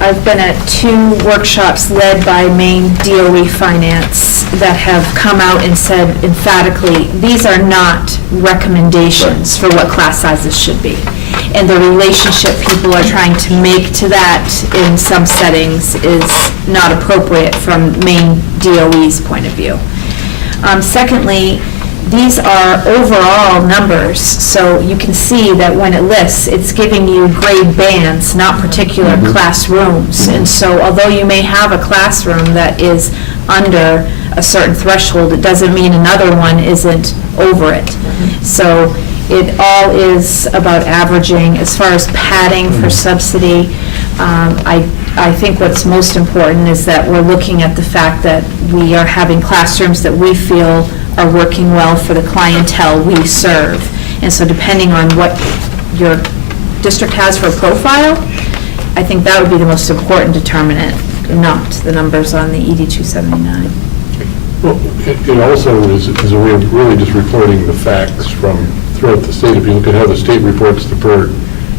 I've been at 2 workshops led by Maine DOE Finance that have come out and said emphatically, these are not recommendations for what class sizes should be. And the relationship people are trying to make to that in some settings is not appropriate from Maine DOE's point of view. Secondly, these are overall numbers, so you can see that when it lists, it's giving you grade bands, not particular classrooms. And so although you may have a classroom that is under a certain threshold, it doesn't mean another one isn't over it. So it all is about averaging. As far as padding for subsidy, I think what's most important is that we're looking at the fact that we are having classrooms that we feel are working well for the clientele we serve. And so depending on what your district has for a profile, I think that would be the most important determinant, not the numbers on the ED 279. Well, it also is a way of really just reporting the facts from throughout the state. If you look at how the state reports the per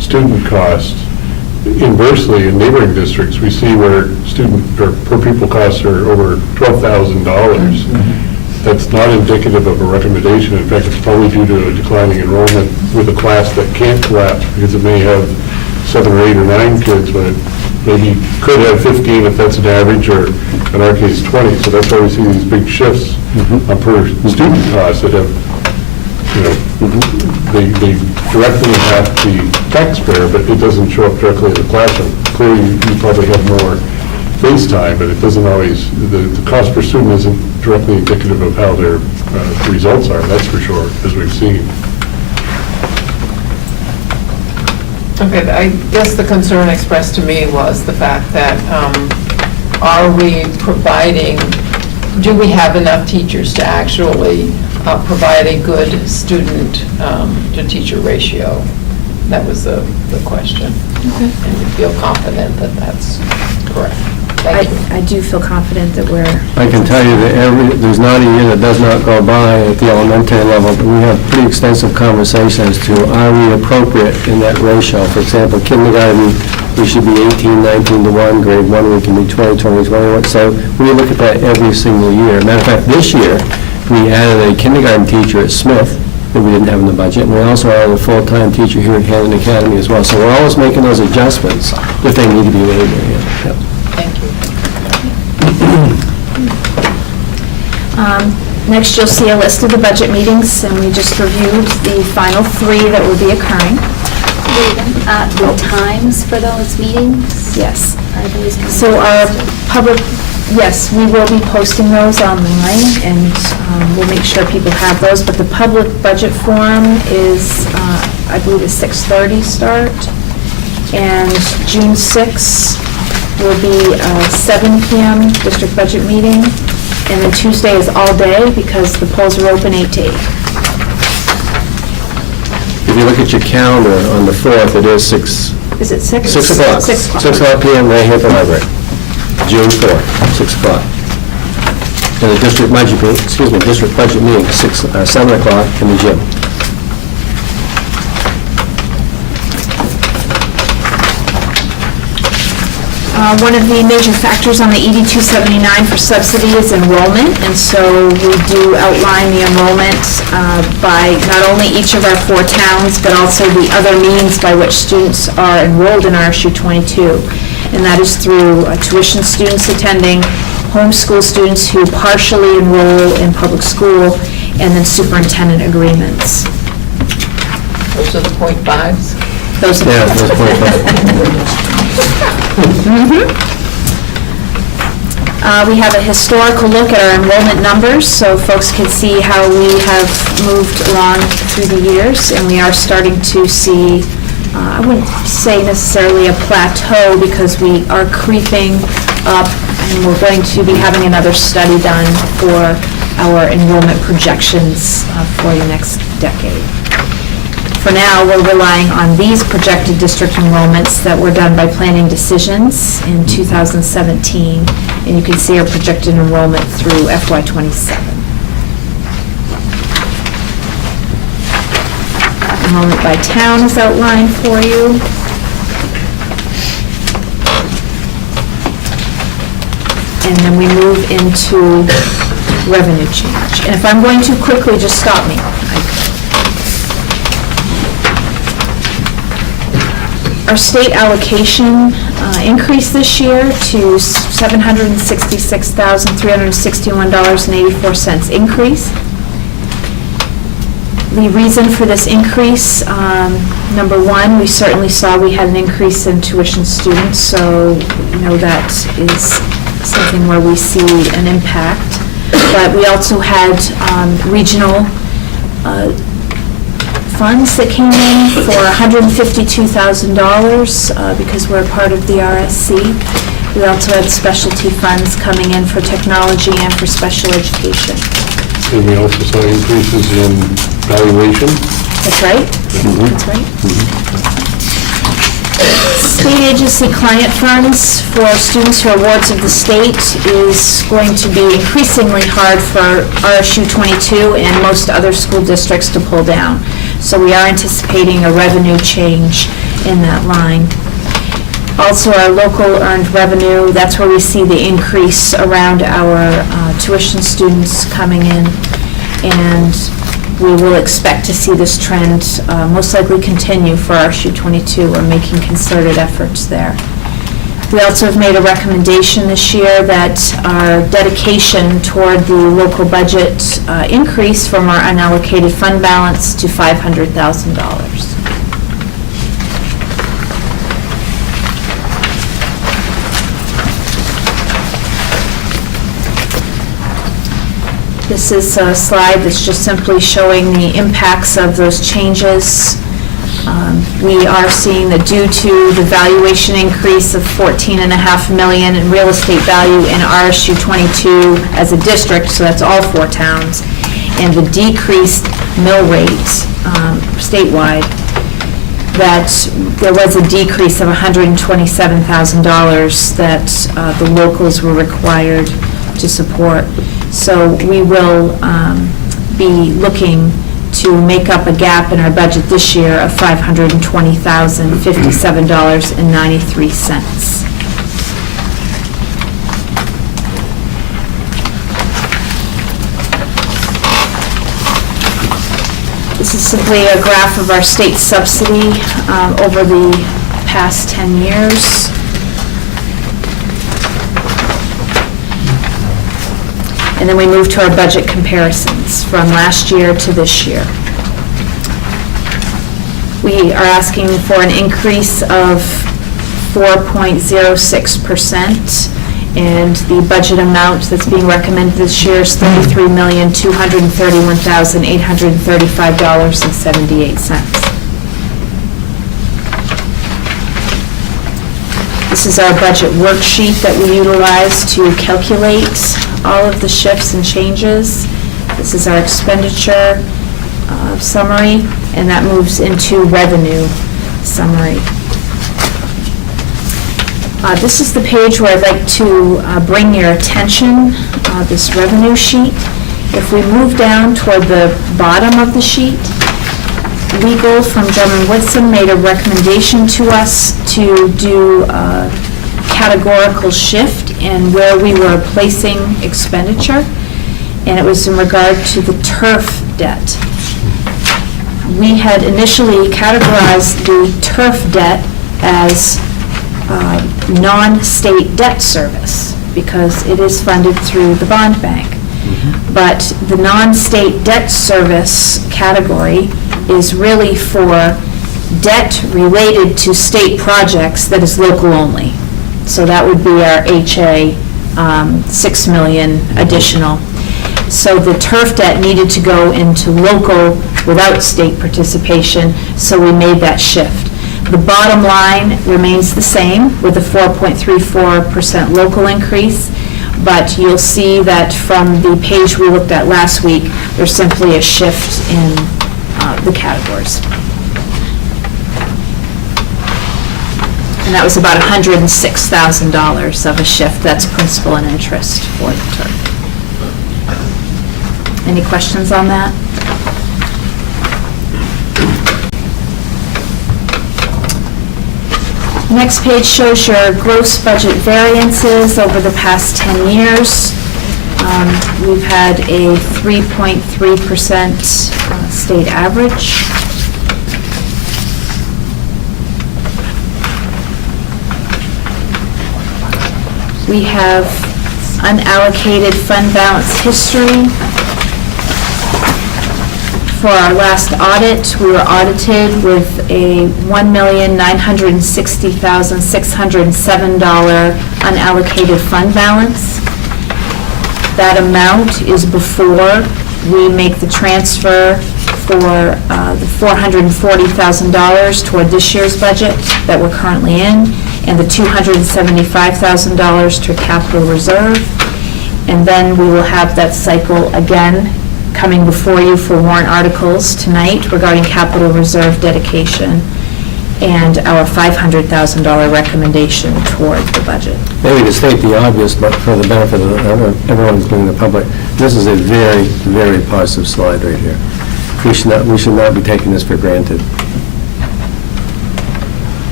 student cost, inversely, in neighboring districts, we see where student or per pupil costs are over $12,000. That's not indicative of a recommendation. In fact, it's probably due to a declining enrollment with a class that can't collapse because it may have 7 or 8 or 9 kids, but it maybe could have 15 if that's an average, or in our case 20. So that's why we see these big shifts on per student costs that have, they directly impact the taxpayer, but it doesn't show up directly in the classroom. Clearly, you probably have more face time, but it doesn't always, the cost per student isn't directly indicative of how their results are, that's for sure, as we've seen. Okay, I guess the concern expressed to me was the fact that, are we providing, do we have enough teachers to actually provide a good student to teacher ratio? That was the question. Okay. And you feel confident that that's correct? Thank you. I do feel confident that we're... I can tell you that there's not a year that does not go by at the elementary level, but we have pretty extensive conversations as to are we appropriate in that ratio. For example, kindergarten, we should be 18, 19 to 1, grade 1 we can be 20, 20, 21. So we look at that every single year. Matter of fact, this year, we added a kindergarten teacher at Smith that we didn't have in the budget, and we also added a full-time teacher here at Hampden Academy as well. So we're always making those adjustments if they need to be made. Yep. Thank you. Next, you'll see a list of the budget meetings, and we just reviewed the final 3 that will be occurring. The times for those meetings? Yes. Are those? So our public, yes, we will be posting those online, and we'll make sure people have those, but the public budget forum is, I believe, a 6:30 start, and June 6th will be a 7 p.m. district budget meeting, and then Tuesday is all day because the polls are open 8 to 8. If you look at your calendar on the 4th, it is 6. Is it 6? 6 o'clock. 6 o'clock. 6 o'clock p.m. right here at the library. June 4th, 6 o'clock. And the district budget meeting, 7 o'clock in the gym. One of the major factors on the ED 279 for subsidy is enrollment, and so we do outline the enrollment by not only each of our 4 towns, but also the other means by which students are enrolled in RSU 22. And that is through tuition students attending, homeschool students who partially enroll in public school, and then superintendent agreements. Those are the .5s? Those are Yeah, those .5. We have a historical look at our enrollment numbers, so folks can see how we have moved along through the years, and we are starting to see, I wouldn't say necessarily a plateau, because we are creeping up, and we're going to be having another study done for our enrollment projections for the next decade. For now, we're relying on these projected district enrollments that were done by Planning Decisions in 2017, and you can see our projected enrollment through FY27. Enrollment by town is outlined for you. And then we move into revenue change. And if I'm going too quickly, just stop me. Our state allocation increased this year to $766,361.84 increase. The reason for this increase, number one, we certainly saw we had an increase in tuition students, so you know that is something where we see an impact. But we also had regional funds that came in for $152,000 because we're part of the RSC. We also had specialty funds coming in for technology and for special education. And we also saw increases in valuation. That's right. That's right. State agency client funds for students who are wards of the state is going to be increasingly hard for RSU 22 and most other school districts to pull down. So we are anticipating a revenue change in that line. Also, our local earned revenue, that's where we see the increase around our tuition students coming in. And we will expect to see this trend most likely continue for RSU 22. We're making concerted efforts there. We also have made a recommendation this year that our dedication toward the local budget increase from our unallocated fund balance to $500,000. This is a slide that's just simply showing the impacts of those changes. We are seeing that due to the valuation increase of $14.5 million in real estate value in RSU 22 as a district, so that's all 4 towns, and the decreased mill rate statewide, that there was a decrease of $127,000 that the locals were required to support. So we will be looking to make up a gap in our budget this year of $520,057.93. This is simply a graph of our state subsidy over the past 10 years. And then we move to our budget comparisons from last year to this year. We are asking for an increase of 4.06%, and the budget amount that's being recommended this year is $33,231,835.78. This is our budget worksheet that we utilize to calculate all of the shifts and changes. This is our expenditure summary, and that moves into revenue summary. This is the page where I'd like to bring your attention, this revenue sheet. If we move down toward the bottom of the sheet, legal from Drummond Woodson made a recommendation to us to do a categorical shift in where we were placing expenditure, and it was in regard to the turf debt. We had initially categorized the turf debt as non-state debt service because it is funded through the bond bank. But the non-state debt service category is really for debt related to state projects that is local only. So that would be our HA 6 million additional. So the turf debt needed to go into local without state participation, so we made that shift. The bottom line remains the same with a 4.34% local increase, but you'll see that from the page we looked at last week, there's simply a shift in the categories. And that was about $106,000 of a shift. That's principal and interest for the turf. Any questions on that? Next page shows your gross budget variances over the past 10 years. We've had a 3.3% state average. We have unallocated fund balance history. For our last audit, we were audited with a $1,960,607 unallocated fund balance. That amount is before we make the transfer for the $440,000 toward this year's budget that we're currently in, and the $275,000 to capital reserve. And then we will have that cycle again coming before you for warrant articles tonight regarding capital reserve dedication and our $500,000 recommendation toward the budget. Maybe to state the obvious, but for the benefit of everyone, including the public, this is a very, very positive slide right here. We should not be taking this for granted.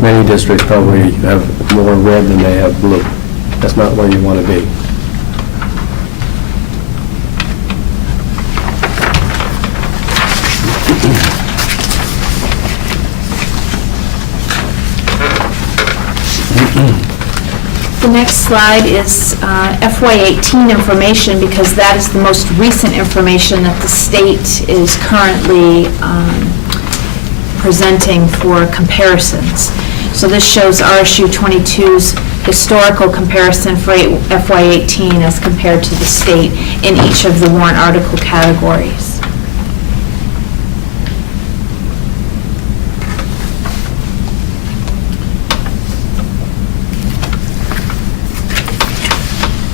Many districts probably have more red than they have blue. That's not where you want to be. The next slide is FY18 information, because that is the most recent information that the state is currently presenting for comparisons. So this shows RSU 22's historical comparison for FY18 as compared to the state in each of the warrant article categories.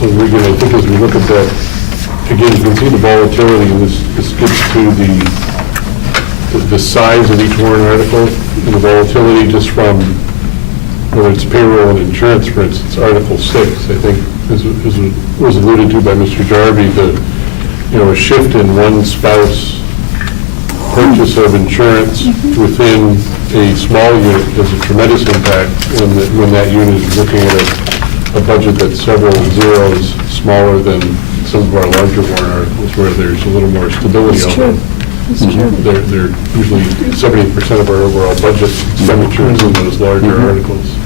Again, I think as we look at that, again, you can see the volatility, and this gets to the size of each warrant article, and the volatility just from, whether it's payroll and insurance, for instance, Article 6, I think, as was alluded to by Mr. Jarvie, a shift in one spouse purchase of insurance within a small unit has a tremendous impact when that unit is looking at a budget that's several zeros smaller than some of our larger warrant articles, where there's a little more stability on them. They're usually 70% of our overall budget expenditures in those larger articles.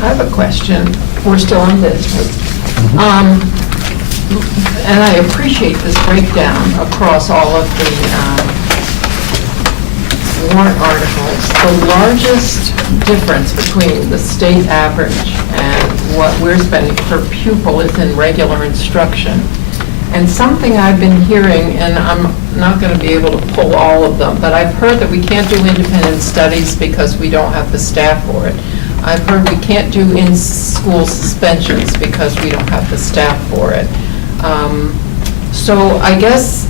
I have a question. We're still on this, right? And I appreciate this breakdown across all of the warrant articles. The largest difference between the state average and what we're spending per pupil is in regular instruction. And something I've been hearing, and I'm not going to be able to pull all of them, but I've heard that we can't do independent studies because we don't have the staff for it. I've heard we can't do in-school suspensions because we don't have the staff for it. So I guess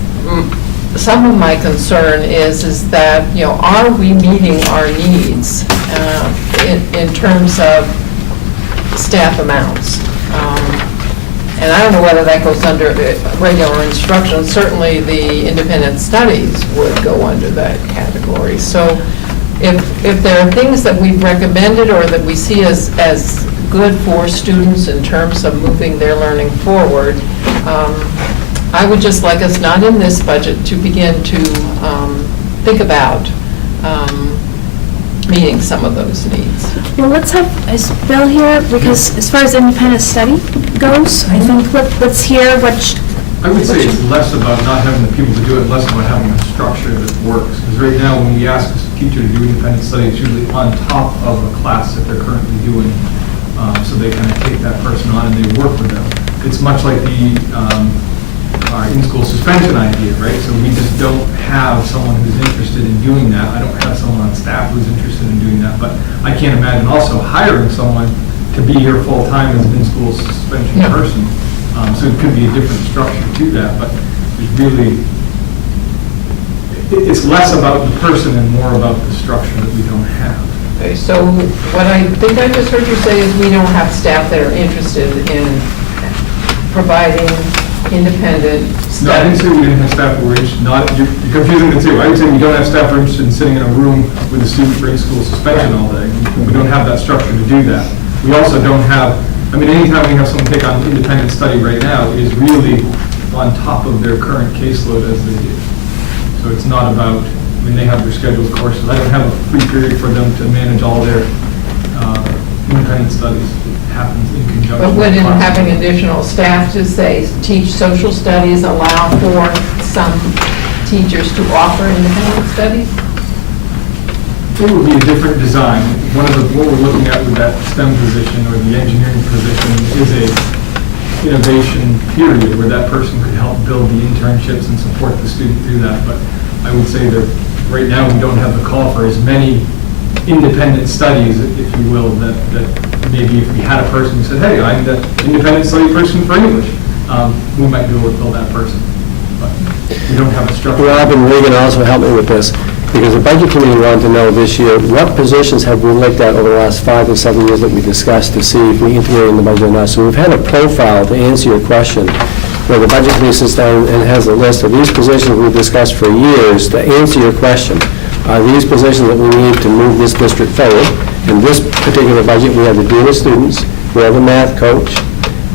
some of my concern is that, are we meeting our needs in terms of staff amounts? And I don't know whether that goes under regular instruction. Certainly the independent studies would go under that category. So if there are things that we've recommended or that we see as good for students in terms of moving their learning forward, I would just like us, not in this budget, to begin to think about meeting some of those needs. Well, let's have Bill here, because as far as independent study goes, I think let's hear what... I would say it's less about not having the people to do it, less about having a structure that works. Because right now, when we ask a teacher to do independent study, it's usually on top of a class that they're currently doing. So they kind of take that person on and they work with them. It's much like the in-school suspension idea, right? So we just don't have someone who's interested in doing that. I don't have someone on staff who's interested in doing that, but I can't imagine also hiring someone to be here full-time as an in-school suspension person. So it could be a different structure to that, but it's less about the person and more about the structure that we don't have. Okay, so what I think I just heard you say is we don't have staff that are interested in providing independent No, I didn't say we didn't have staff who were interested, you're confusing the two. I would say we don't have staff who are interested in sitting in a room with a student for in-school suspension all day. We don't have that structure to do that. We also don't have, anytime we have someone take on independent study right now is really on top of their current caseload as they do. So it's not about, they have their scheduled courses. I don't have a free period for them to manage all their independent studies. It happens in conjunction. But with wouldn't classes. having additional staff to say, teach social studies allow for some teachers to offer independent studies? It would be a different design. What we're looking at with that STEM position or the engineering position is a innovation period where that person could help build the internships and support the student through that. But I would say that right now we don't have the call for as many independent studies, if you will, that maybe if we had a person who said, hey, I'm the independent study person for English, we might be able to fill that person. But we don't have a structure. Rob and Regan also helped me with this, because the Budget Committee wanted to know this year, what positions have we looked at over the last 5 to 7 years that we discussed to see if we integrate in the budget or not. So we've had a profile to answer your question, where the Budget Committee sits down and has a list of these positions we've discussed for years to answer your question. Are these positions that we need to move this district forward? In this particular budget, we have the dean of students, we have a math coach.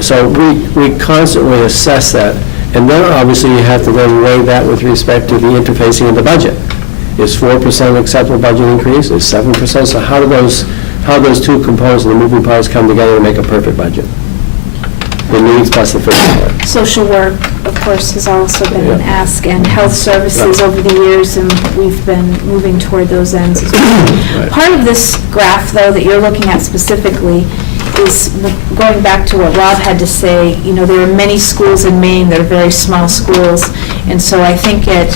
So we constantly assess that. And then obviously you have to then weigh that with respect to the interfacing of the budget. Is 4% acceptable budget increase? Is 7%? So how do those two components of the moving parts come together to make a perfect budget? The needs plus the physical. Social work, of course, has also been an ask, and health services over the years, and we've been moving toward those ends as well. Right. Part of this graph, though, that you're looking at specifically is going back to what Rob had to say. There are many schools in Maine that are very small schools, and so I think it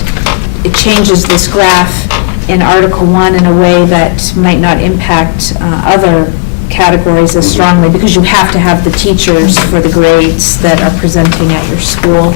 changes this graph in Article 1 in a way that might not impact other categories as strongly, because you have to have the teachers for the grades that are presenting at your school.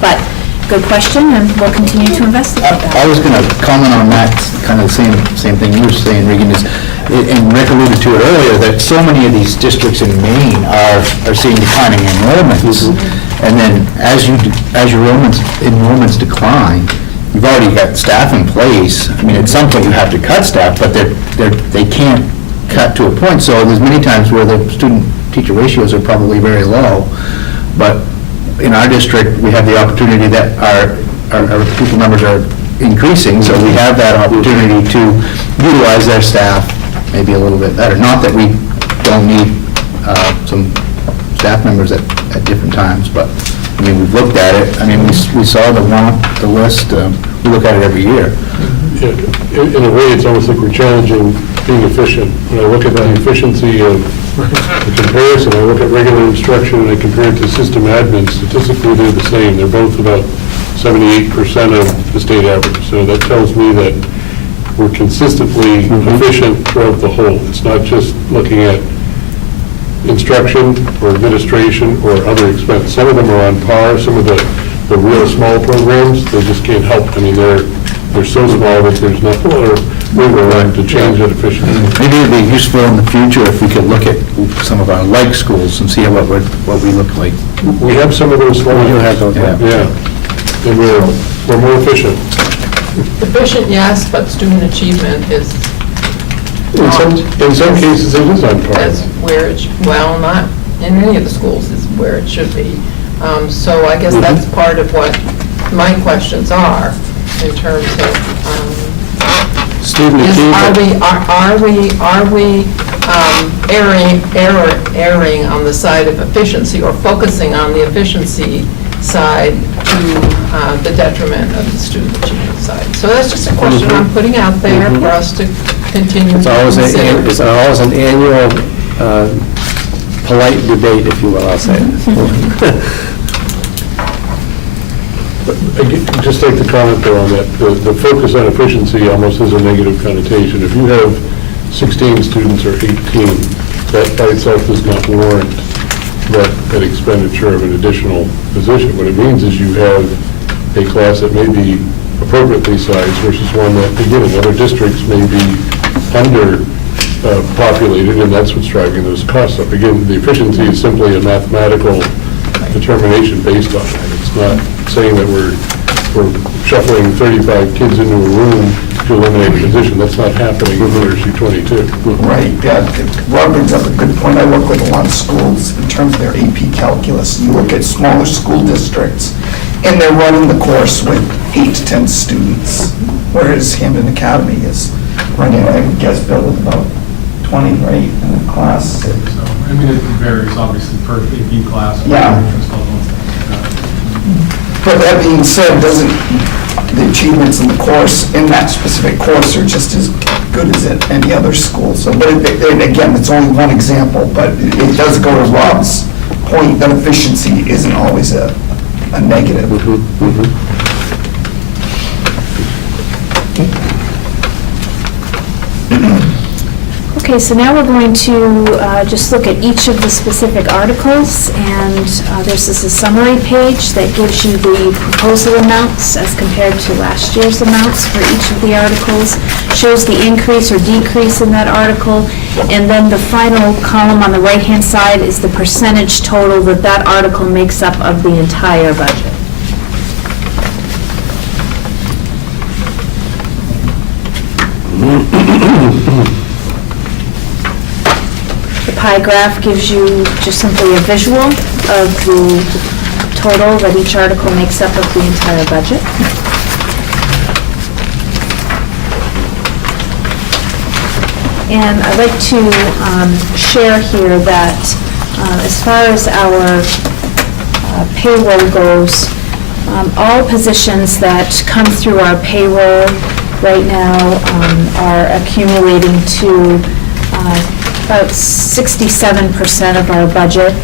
But, good question, and we'll continue to investigate that. I was going to comment on that, kind of the same thing you were saying, Regan, and Rick alluded to it earlier, that so many of these districts in Maine are seeing declining enrollments. And then as your enrollments decline, you've already got staff in place. At some point you have to cut staff, but they can't cut to a point. So there's many times where the student-teacher ratios are probably very low. But in our district, we have the opportunity that our pupil numbers are increasing, so we have that opportunity to utilize their staff maybe a little bit better. Not that we don't need some staff members at different times, but, we've looked at it. We saw the list, we look at it every year. Yeah, in a way, it's almost like we're challenging being efficient. When I look at the efficiency of the comparison, I look at regular instruction and I compare it to system admin, statistically they're the same. They're both about 78% of the state average. So that tells me that we're consistently efficient throughout the whole. It's not just looking at instruction or administration or other expense. Some of them are on par. Some of the real small programs, they just can't help. They're so small that there's not a lot of wiggle room to change that efficiency. Maybe it'd be useful in the future if we could look at some of our like schools and see what we look like. We have some of those slides. We do have those, Yeah. And we're more efficient. Efficient, yes, but student achievement is In some cases, it is on par. That's where not in any of the schools is where it should be. So I guess that's part of what my questions are in terms of, Student are achievement. we erring on the side of efficiency or focusing on the efficiency side to the detriment of the student achievement side? So that's just a question I'm putting out there for us to continue It's to always consider. it's always an annual polite debate, if you will, I'll say it. Just take the comment there on that. The focus on efficiency almost has a negative connotation. If you have 16 students or 18, that by itself does not warrant that expenditure of an additional position. What it means is you have a class that may be appropriately sized versus one that, again, in other districts may be under populated, and that's what's driving those costs up. Again, the efficiency is simply a mathematical determination based on that. It's not saying that we're shuffling 35 kids into a room to eliminate a position. That's not happening in RSU 22. Right, yeah, Rob brings up a good point. I work with a lot of schools in terms of their AP calculus. You look at smaller school districts, and they're running the course with 8 to 10 students, whereas Hampden Academy is running, I would guess, Bill, with about 20, right, in the class? So, I mean, it varies obviously per AP class. Yeah. Interest level and stuff like that. But that being said, doesn't, the achievements in the course, in that specific course, are just as good as at any other school. So, but and again, it's only one example, but it does go to Rob's point that efficiency isn't always a negative. Okay, so now we're going to just look at each of the specific articles, and this is a summary page that gives you the proposal amounts as compared to last year's amounts for each of the articles, shows the increase or decrease in that article, and then the final column on the right-hand side is the percentage total that that article makes up of the entire budget. The pie graph gives you just simply a visual of the total that each article makes up of the entire budget. And I'd like to share here that as far as our payroll goes, all positions that come through our payroll right now are accumulating to about 67% of our budget.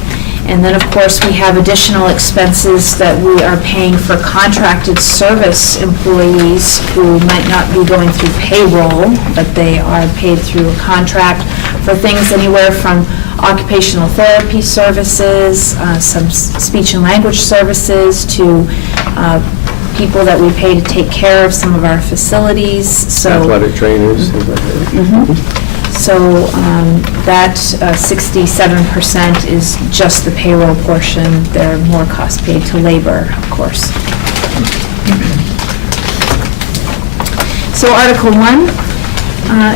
And then, of course, we have additional expenses that we are paying for contracted service employees who might not be going through payroll, but they are paid through a contract for things anywhere from occupational therapy services, some speech and language services, to people that we pay to take care of some of our facilities. So Athletic trainers, things like that. So that 67% is just the payroll portion. There are more costs paid to labor, of course. So Article 1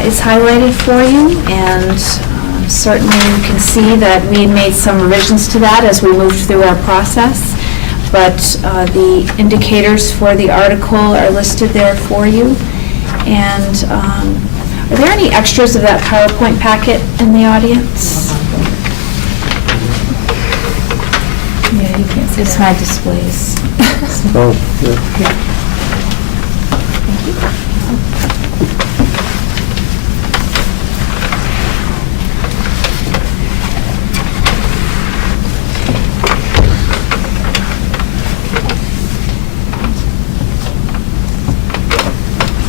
is highlighted for you, and certainly you can see that we made some revisions to that as we moved through our process. But the indicators for the article are listed there for you. And are there any extras of that PowerPoint packet in the audience? Yeah, you can't see. It's my displays. Oh, yeah.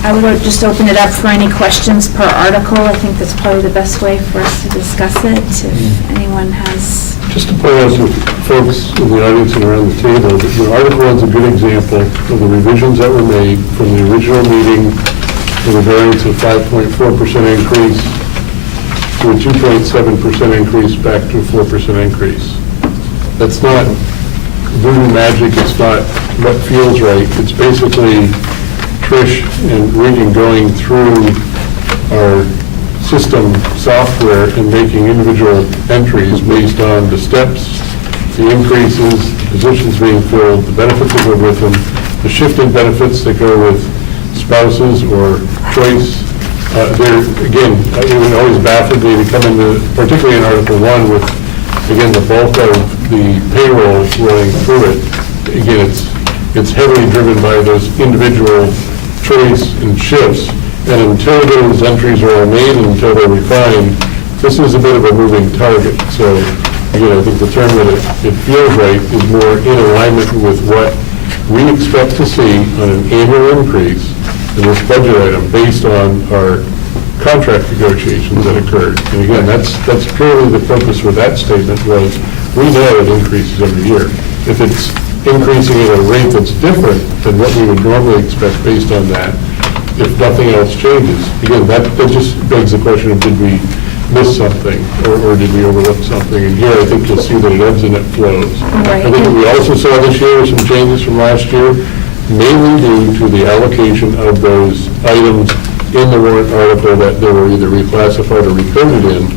I would just open it up for any questions per article. I think that's probably the best way for us to discuss it, if anyone has. Just to point out to folks in the audience and around the table, that the Article 1 is a good example of the revisions that were made from the original meeting with a variance of 5.4% increase to a 2.7% increase back to a 4% increase. That's not voodoo magic, it's not what feels right. It's basically Trish and Regan going through our system software and making individual entries based on the steps, the increases, the positions being filled, the benefits that go with them, the shifted benefits that go with spouses or choice. Again, it would always baffle me to come into, particularly in Article 1 with, again, the bulk of the payroll rolling through it. Again, it's heavily driven by those individual choice and shifts, and until those entries are all made and until they're refined, this is a bit of a moving target. So, again, I think the term that it feels right is more in alignment with what we expect to see on an annual increase in this budget item based on our contract negotiations that occurred. And again, that's purely the purpose with that statement was, we know it increases every year. If it's increasing at a rate that's different than what we would normally expect based on that, if nothing else changes. Again, that just begs the question of, did we missed something, or did we overlook something? And here, I think you'll see that it ebbs and it flows. Right. I think what we also saw this year were some changes from last year, mainly due to the allocation of those items in the warrant article that they were either reclassified or recoded in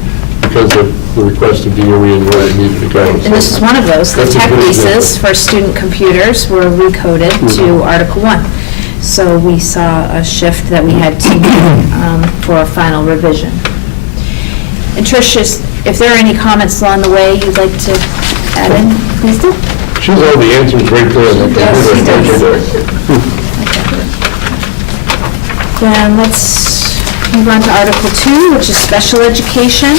because of the request of DOE and where it needed to go. And this is one of those. The That's a tech good leases example. for student computers were recoded to Article 1. So we saw a shift that we had to make for a final revision. And Trish, if there are any comments along the way you'd like to add in, please do. She has all the answers right there. on the Yes, she computer. Then let's move on to Article 2, which is special education.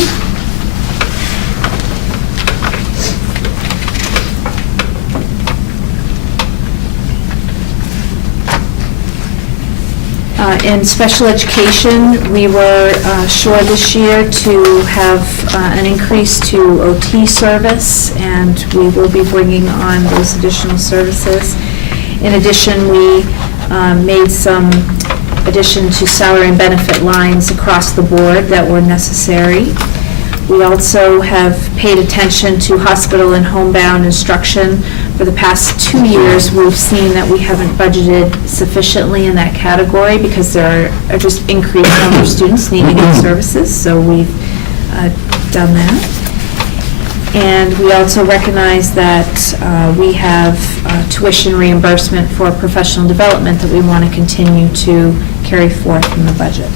In special education, we were sure this year to have an increase to OT service, and we will be bringing on those additional services. In addition, we made some addition to salary and benefit lines across the board that were necessary. We also have paid attention to hospital and homebound instruction. For the past 2 years, we've seen that we haven't budgeted sufficiently in that category because there are just increased number of students needing these services, so we've done that. And we also recognize that we have tuition reimbursement for professional development that we want to continue to carry forth in the budget.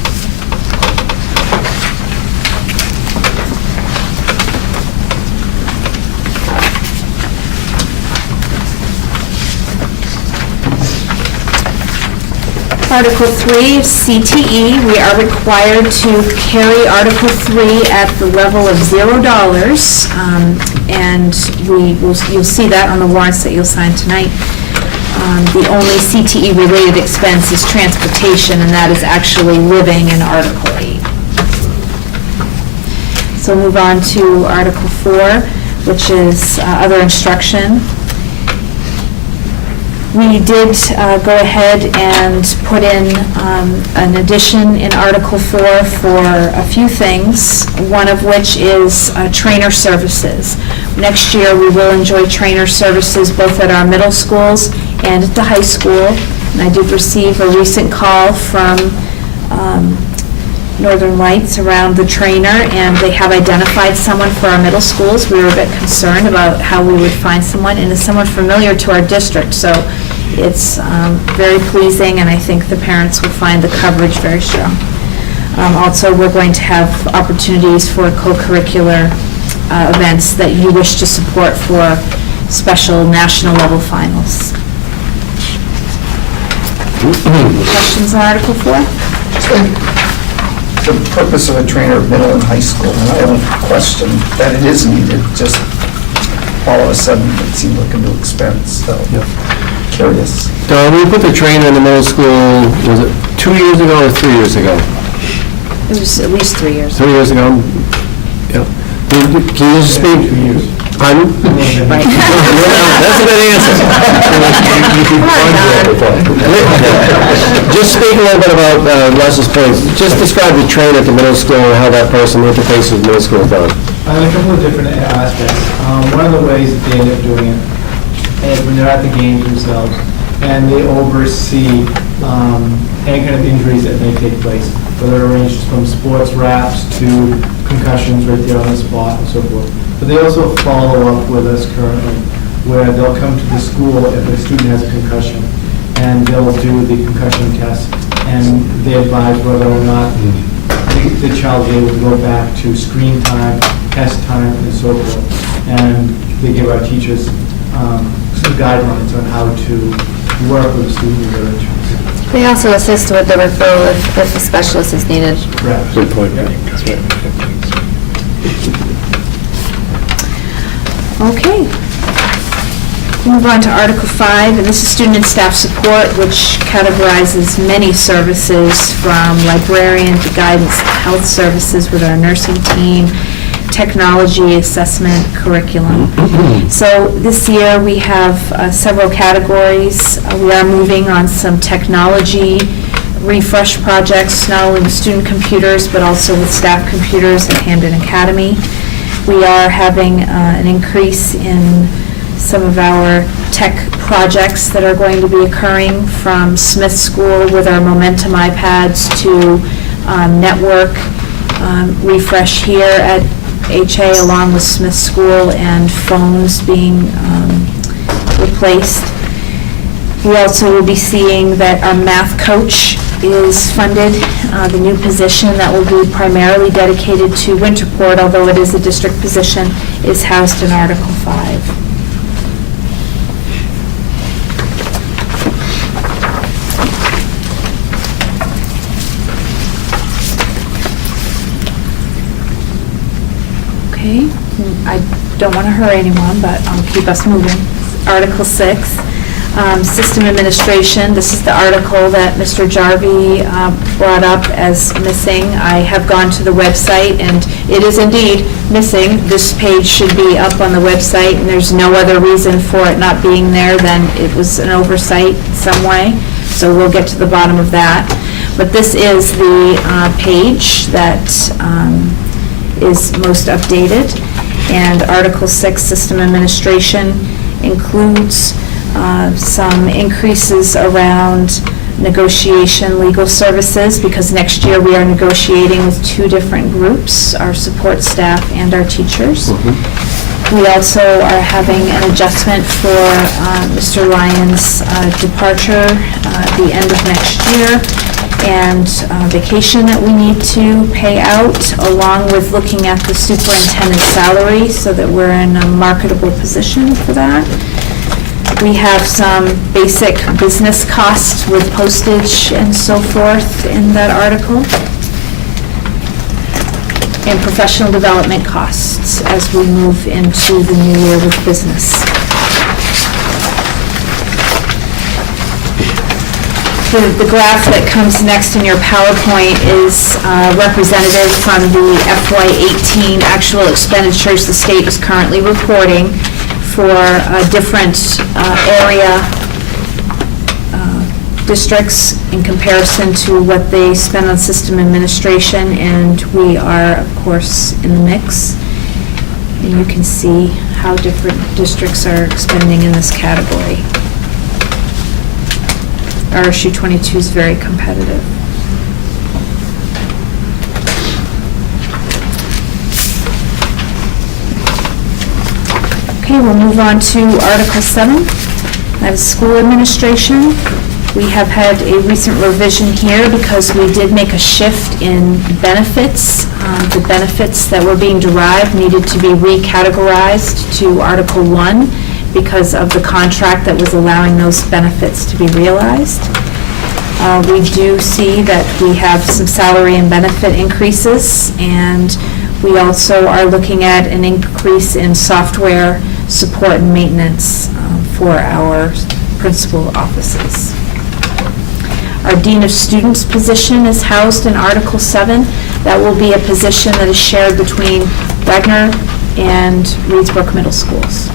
Article 3 of CTE, we are required to carry Article 3 at the level of $0, and you'll see that on the warrants that you'll sign tonight. The only CTE-related expense is transportation, and that is actually living in Article 8. So move on to Article 4, which is other instruction. We did go ahead and put in an addition in Article 4 for a few things, one of which is trainer services. Next year, we will enjoy trainer services both at our middle schools and at the high school. And I did receive a recent call from Northern Lights around the trainer, and they have identified someone for our middle schools. We were a bit concerned about how we would find someone, and it's someone familiar to our district, so it's very pleasing, and I think the parents will find the coverage very strong. Also, we're going to have opportunities for co-curricular events that you wish to support for special national level finals. Questions on Article 4? The purpose of a trainer of middle and high school, and I don't question that it is needed, just all of a sudden it seemed like a new expense, so curious. We put the trainer in the middle school, was it 2 years ago or 3 years ago? It was at least 3 years. 3 years ago? Yep. Can you just speak? Pardon? Right. That's a good answer. Just speak a little bit about Russ's point. Just describe the trainer at the middle school and how that person interfaces with middle school done. A couple of different aspects. One of the ways that they end up doing it is when they're at the games themselves and they oversee any kind of injuries that may take place, whether it ranges from sports wraps to concussions right there on the spot and so forth. But they also follow up with us currently, where they'll come to the school if a student has a concussion, and they'll do the concussion test, and they advise whether or not the child is able to go back to screen time, test time, and so forth. And they give our teachers some guidelines on how to work with a student with their injuries. They also assist with the referral if a specialist is needed. Correct. Good point. Okay. Move on to Article 5, and this is student and staff support, which categorizes many services from librarian to guidance, health services with our nursing team, technology, assessment, curriculum. So this year, we have several categories. We are moving on some technology refresh projects, not only with student computers, but also with staff computers at Hampden Academy. We are having an increase in some of our tech projects that are going to be occurring, from Smith School with our Momentum iPads to network refresh here at HA along with Smith School, and phones being replaced. We also will be seeing that our math coach is funded, the new position that will be primarily dedicated to Winterport, although it is a district position, is housed in Article 5. Okay, I don't want to hurry anyone, but I'll keep us moving. Article 6. System administration, this is the article that Mr. Jarvie brought up as missing. I have gone to the website, and it is indeed missing. This page should be up on the website, and there's no other reason for it not being there than it was an oversight some way. So we'll get to the bottom of that. But this is the page that is most updated. And Article 6, system administration, includes some increases around negotiation legal services, because next year we are negotiating with two different groups, our support staff and our teachers. We also are having an adjustment for Mr. Lyons' departure at the end of next year, and vacation that we need to pay out, along with looking at the superintendent's salary so that we're in a marketable position for that. We have some basic business costs with postage and so forth in that article, and professional development costs as we move into the new year with business. The graph that comes next in your PowerPoint is representative from the FY18 actual expenditures the state is currently reporting for different area districts in comparison to what they spend on system administration, and we are, of course, in the mix. And you can see how different districts are expending in this category. RSU 22 is very competitive. Okay, we'll move on to Article 7, that is school administration. We have had a recent revision here because we did make a shift in benefits. The benefits that were being derived needed to be recategorized to Article 1 because of the contract that was allowing those benefits to be realized. We do see that we have some salary and benefit increases, and we also are looking at an increase in software support and maintenance for our principal offices. Our Dean of Students position is housed in Article 7. That will be a position that is shared between Wagner and Reedsbrook Middle Schools.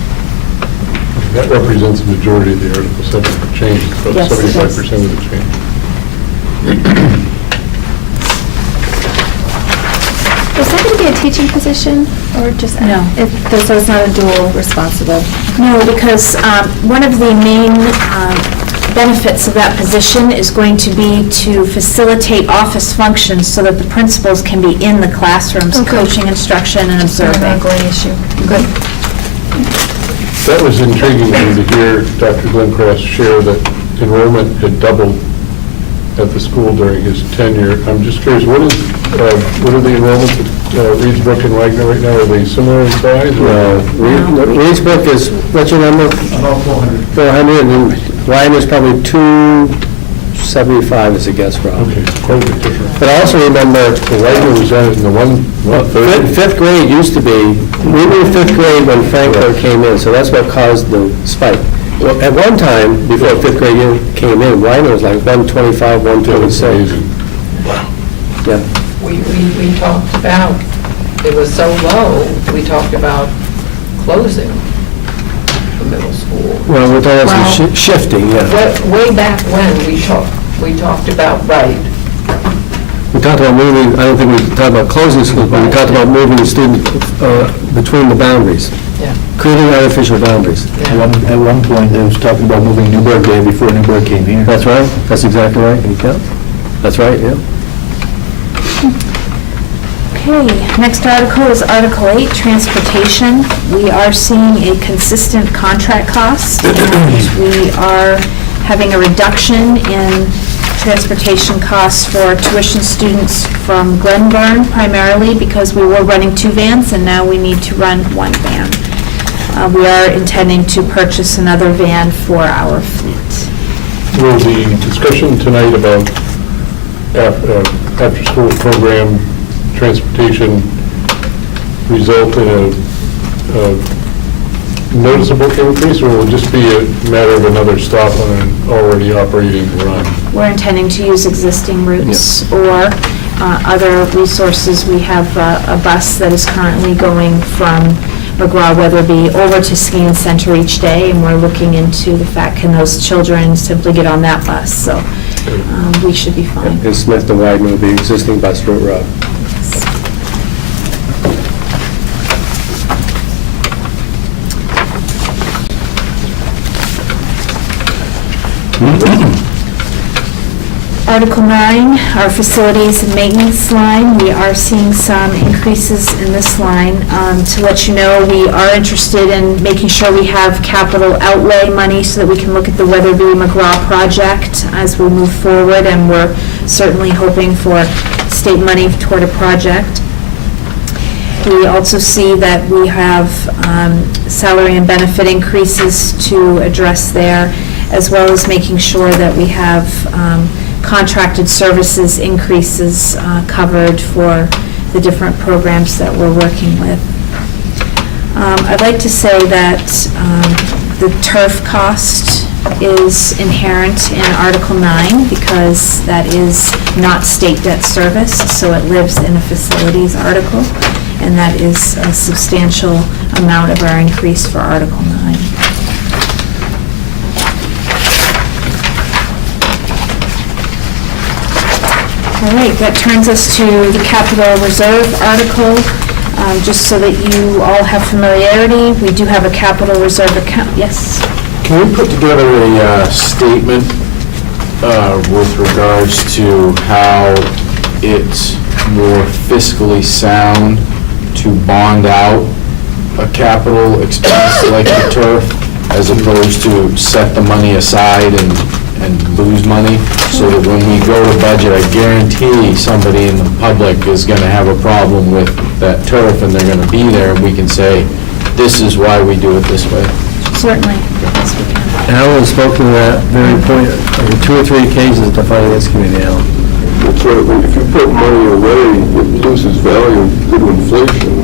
That represents the majority of the Article 7 change, about Yes, it 75% of the change. Is that going to be a teaching position, or just? No. So it's not a dual responsible? No, because one of the main benefits of that position is going to be to facilitate office functions so that the principals can be in the classrooms, coaching, instruction, and observing. Ongoing issue. Good. That was intriguing to me to hear Dr. Glencross share that enrollment had doubled at the school during his tenure. I'm just curious, what are the enrollments at Reedsbrook and Wagner right now? Are they similar in size? Reedsbrook is, what's your number? About 400. 400, and Wagner's probably 275 is a guess, Rob. Okay, quite a bit different. But also remember, Wagner was at it in the fifth grade used to be, we were in fifth grade when Franklin came in, so that's what caused the spike. Well, at one time, before fifth grade year came in, Wagner was like 125, 126. Yeah. We talked about, it was so low, we talked about closing the middle school. Well, with all this shifting, yeah. Way back when, we talked we talked about, right. We talked about moving, I don't think we talked about closing schools, but we talked about moving the student between the boundaries, Yeah. creating artificial boundaries. At one point, they was talking about moving Newburgh there before Newburgh came here. That's right, that's exactly right, yeah. That's right, yeah. Okay, next article is Article 8, Transportation. We are seeing a consistent contract cost, and we are having a reduction in transportation costs for tuition students from Glenburn primarily because we were running 2 vans and now we need to run 1 van. We are intending to purchase another van for our fleet. Will the discussion tonight about after-school program transportation result in a noticeable increase, or will it just be a matter of another stop on an already operating run? We're intending to use existing routes or other resources. We have a bus that is currently going from McGraw-Weatherby over to Skeen Center each day, and we're looking into the fact, can those children simply get on that bus? So we should be fine. And Smith to Wideman will be existing bus route. Article 9, our facilities and maintenance line, we are seeing some increases in this line. To let you know, we are interested in making sure we have capital outlay money so that we can look at the Weatherby-McGraw project as we move forward, and we're certainly hoping for state money toward a project. We also see that we have salary and benefit increases to address there, as well as making sure that we have contracted services increases covered for the different programs that we're working with. I'd like to say that the turf cost is inherent in Article 9 because that is not state debt service, so it lives in a facilities article, and that is a substantial amount of our increase for Article 9. All right, that turns us to the capital reserve article. Just so that you all have familiarity, we do have a capital reserve account. Yes? Can we put together a statement with regards to how it's more fiscally sound to bond out a capital expense like the turf as opposed to set the money aside and lose money, so that when we go to budget, I guarantee somebody in the public is going to have a problem with that turf, and they're going to be there, and we can say, this is why we do it this way. Certainly. Yes, we can. Alan spoke to that very point on 2 or 3 occasions at the Finance Committee, Alan. That's right. If you put money away, it loses value due to inflation.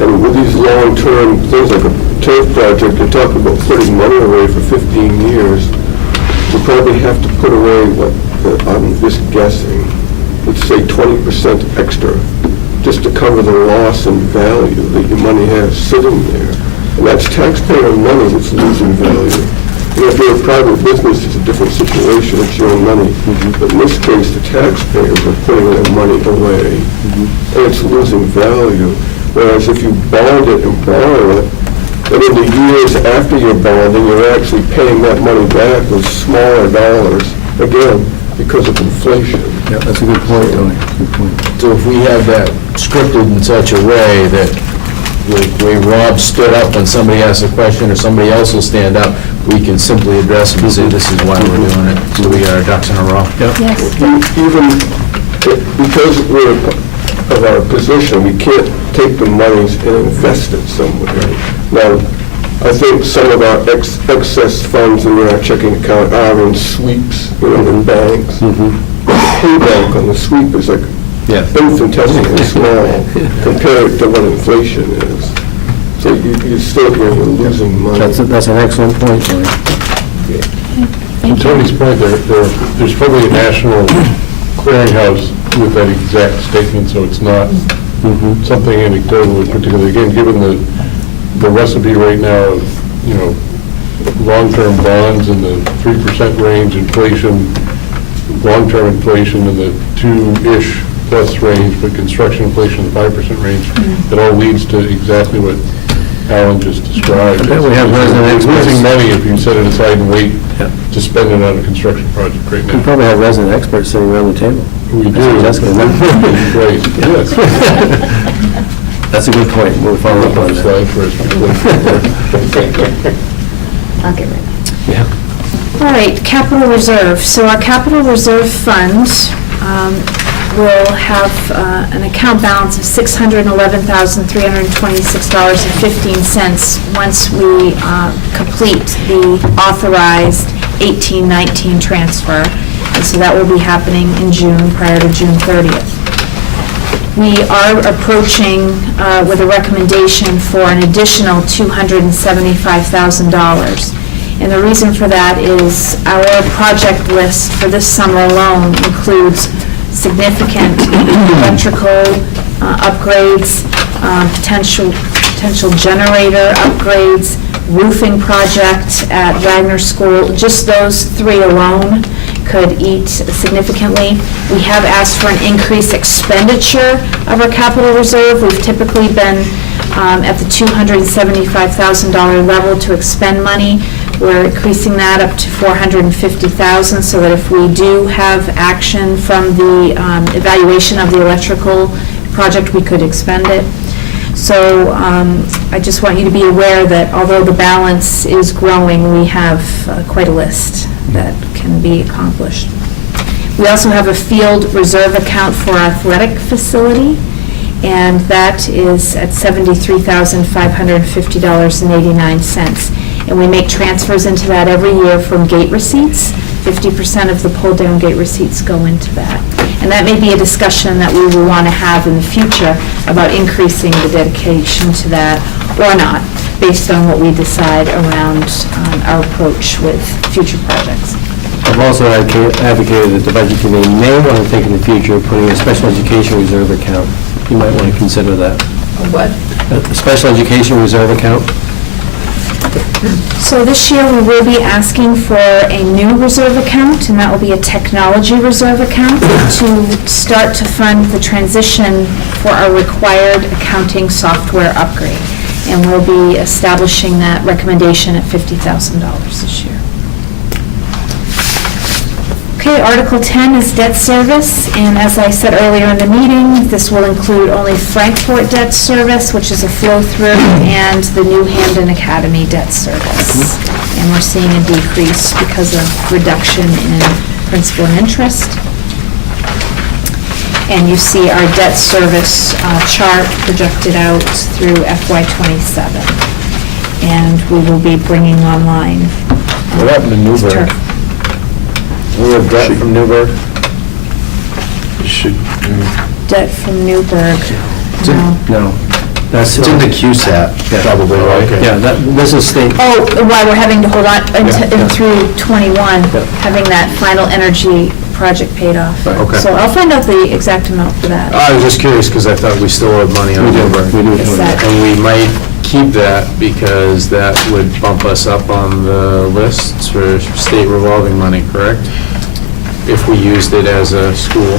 And with these long-term things like a turf project, you're talking about putting money away for 15 years. You probably have to put away, I'm just guessing, let's say 20% extra, just to cover the loss in value that your money has sitting there. And that's taxpayer money that's losing value. If you're a private business, it's a different situation, it's your own money. But in this case, the taxpayers are putting their money away, and it's losing value. Whereas if you bond it and borrow it, and in the years after you're bonding, you're actually paying that money back with smaller dollars, again, because of inflation. Yeah, that's a good point, Tony. Good point. So if we have that scripted in such a way that the way Rob stood up when somebody asks a question, or somebody else will stand up, we can simply address them and say, this is why we're doing it, so we got our ducks in a row. Yes. Even because we're of our position, we can't take the monies and invest it somewhere. Now, I think some of our excess funds in our checking account are in sweeps, in banks. The payback on the sweep is like infinitesimally small compared to what inflation is. So you're still you're losing money. That's an excellent point, Tony. To Tony's point, there's probably a national clearinghouse with that exact statement, so it's not something anecdotal, particularly, again, given the recipe right now of, long-term bonds in the 3% range, inflation long-term inflation in the 2-ish plus range, but construction inflation in the 5% range, it all leads to exactly what Alan just described. I bet we have resident It's experts. losing money if you set it aside and wait to spend it on a construction project right We now. probably have resident experts sitting around the table. We That's what do. Jessica said. Great, yes. That's a good point. We'll follow up on that. Slide first. I'll get rid of it. Yeah. All right, capital reserve. So our capital reserve fund will have an account balance of $611,326.15 once we complete the authorized 18-19 transfer. And so that will be happening in June, prior to June 30th. We are approaching with a recommendation for an additional $275,000. And the reason for that is our project list for this summer alone includes significant electrical upgrades, potential generator upgrades, roofing project at Wagner School. Just those 3 alone could eat significantly. We have asked for an increased expenditure of our capital reserve. We've typically been at the $275,000 level to expend money. We're increasing that up to $450,000 so that if we do have action from the evaluation of the electrical project, we could expend it. So I just want you to be aware that although the balance is growing, we have quite a list that can be accomplished. We also have a field reserve account for our athletic facility, and that is at $73,550.89. And we make transfers into that every year from gate receipts. 50% of the pull-down gate receipts go into that. And that may be a discussion that we will want to have in the future about increasing the dedication to that or not, based on what we decide around our approach with future projects. I've also advocated that the Budget Committee may want to think in the future of putting a special education reserve account. You might want to consider that. What? A special education reserve account? So this year, we will be asking for a new reserve account, and that will be a technology reserve account to start to fund the transition for our required accounting software upgrade. And we'll be establishing that recommendation at $50,000 this year. Okay, Article 10 is debt service, and as I said earlier in the meeting, this will include only Frankfort debt service, which is a flow-through, and the new Hampden Academy debt service. And we're seeing a decrease because of reduction in principal and interest. And you see our debt service chart projected out through FY27. And we will be bringing online. What happened to Newburgh? We have debt from Newburgh? Debt from Newburgh. No. That's It's in the QSAT, probably, right? Yeah, this is state. Oh, why we're having to hold on through 21, having that final energy project paid off. Okay. So I'll find out the exact amount for that. I was just curious, because I thought we still owed money on Newburgh. Is that- And we might keep that because that would bump us up on the lists for state revolving money, correct? If we used it as a school.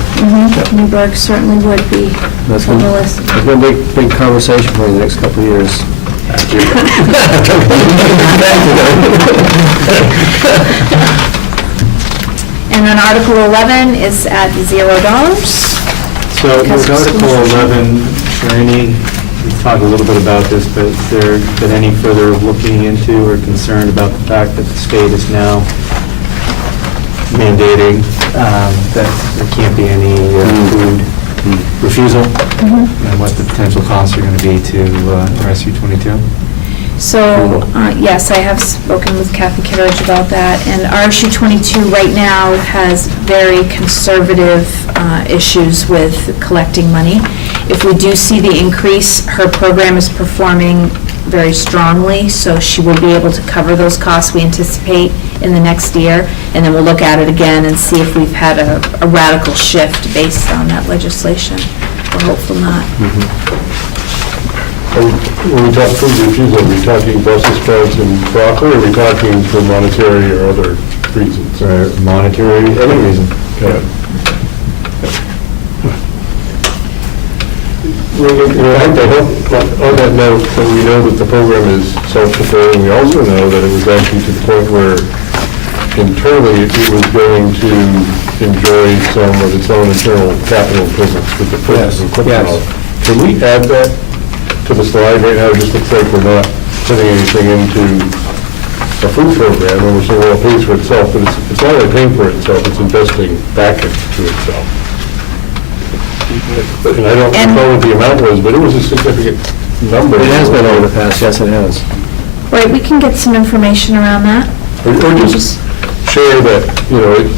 Newburgh certainly would be That's on going the list. to be a big conversation for the next couple of years. And then Article 11 is at $0. So Because with of Article school 11, is there any, we talked a little bit about this, but has there been any further looking into or concerned about the fact that the state is now mandating that there can't be any food refusal? And what the potential costs are going to be to RSU 22? So, yes, I have spoken with Kathy Kittredge about that, and RSU 22 right now has very conservative issues with collecting money. If we do see the increase, her program is performing very strongly, so she will be able to cover those costs we anticipate in the next year, and then we'll look at it again and see if we've had a radical shift based on that legislation. We're hopeful not. When we talk food refusal, are we talking Brussels sprouts and broccoli, or are we talking for monetary or other reasons? For monetary, any reason. On that note, we know that the program is self-fulfilling. We also know that it was actually to the point where internally it was going to enjoy some of its own internal capital improvements with the purchase of equipment. Can we add that to the slide right now? It just looks like we're not putting anything into a food program, and we're saying, well, it pays for itself, but it's not only paying for itself, it's investing back into itself. And I don't know what the amount was, but it was a significant number. It has been over the past, yes, it has. Right, we can get some information around that. Or just share that,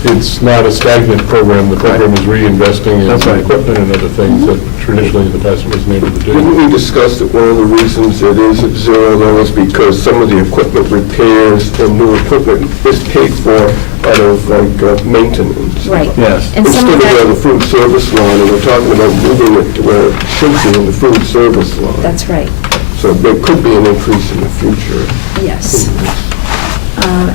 it's not a stagnant program. The program is reinvesting in equipment and other things that traditionally in the past it wasn't able to do. Didn't we discuss that one of the reasons it is at zero though is because some of the equipment repairs and new equipment is paid for out of maintenance? Right. Yes. And some Instead of that, of the food service line, and we're talking about moving it to where it should be in the food service line. that's right, So there could be an increase in the future. yes.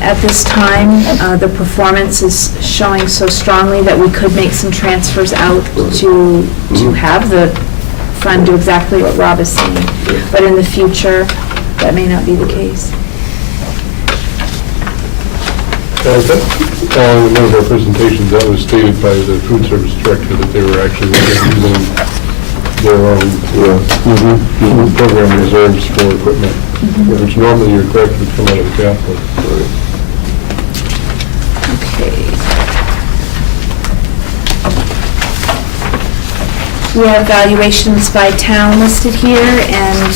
At this time, the performance is showing so strongly that we could make some transfers out to have the fund do exactly what Rob is saying. But in the future, that may not be the case. In one of our presentations, that was stated by the food service director that they were actually using their own program reserves for equipment, which normally you're correct would come out of the capital. Okay. We have valuations by town listed here, and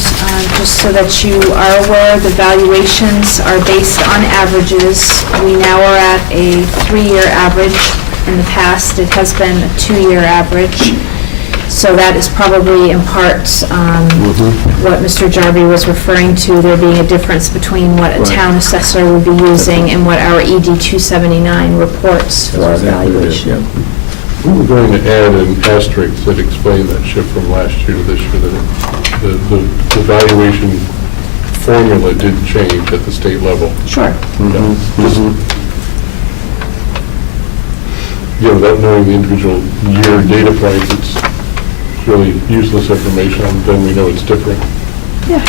just so that you are aware, the valuations are based on averages. We now are at a 3-year average. In the past, it has been a 2-year average. So that is probably in part what Mr. Jarvie was referring to, there being a difference between what a town assessor would be using and what our ED 279 reports for evaluation. We were going to add an asterisk that explained that shift from last year to this year, that the valuation formula did change at the state level. Sure. Without knowing the individual year data points, it's really useless information, then we know it's different. Yeah.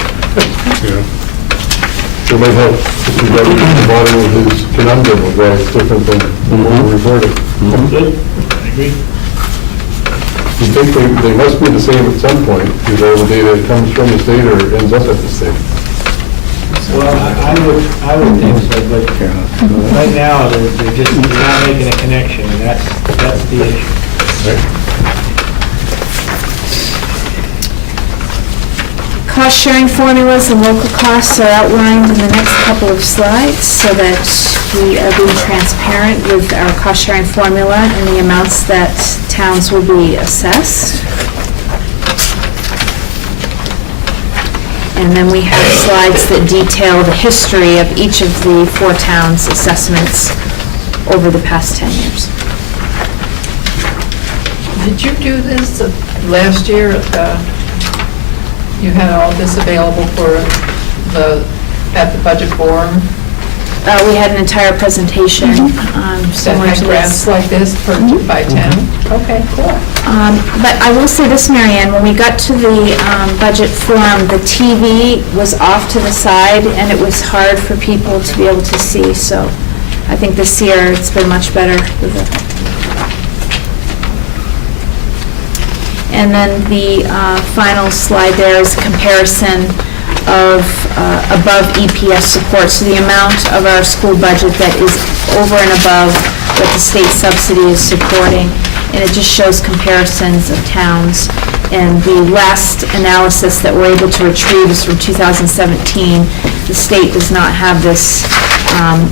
So it might help Mr. Jarvie at the bottom of his conundrum of why it's different than what we're reporting. You think they must be the same at some point, because all the data comes from the state or ends up at the state. Well, I would think so, but right now, they're just not making a connection, and that's the issue. Right. Cost-sharing formulas and local costs are outlined in the next couple of slides so that we are being transparent with our cost-sharing formula and the amounts that towns will be assessed. And then we have slides that detail the history of each of the 4 towns' assessments over the past 10 years. Did you do this last year? You had all this available for at the budget forum? We had an entire presentation That similar had to graphs this. like this for 2 by 10? Okay, cool. But I will say this, Mary Ann, when we got to the budget forum, the TV was off to the side, and it was hard for people to be able to see, so I think this year it's been much better with it. And then the final slide there is a comparison of above EPS support, so the amount of our school budget that is over and above what the state subsidy is supporting, and it just shows comparisons of towns. And the last analysis that we're able to retrieve is from 2017. The state does not have this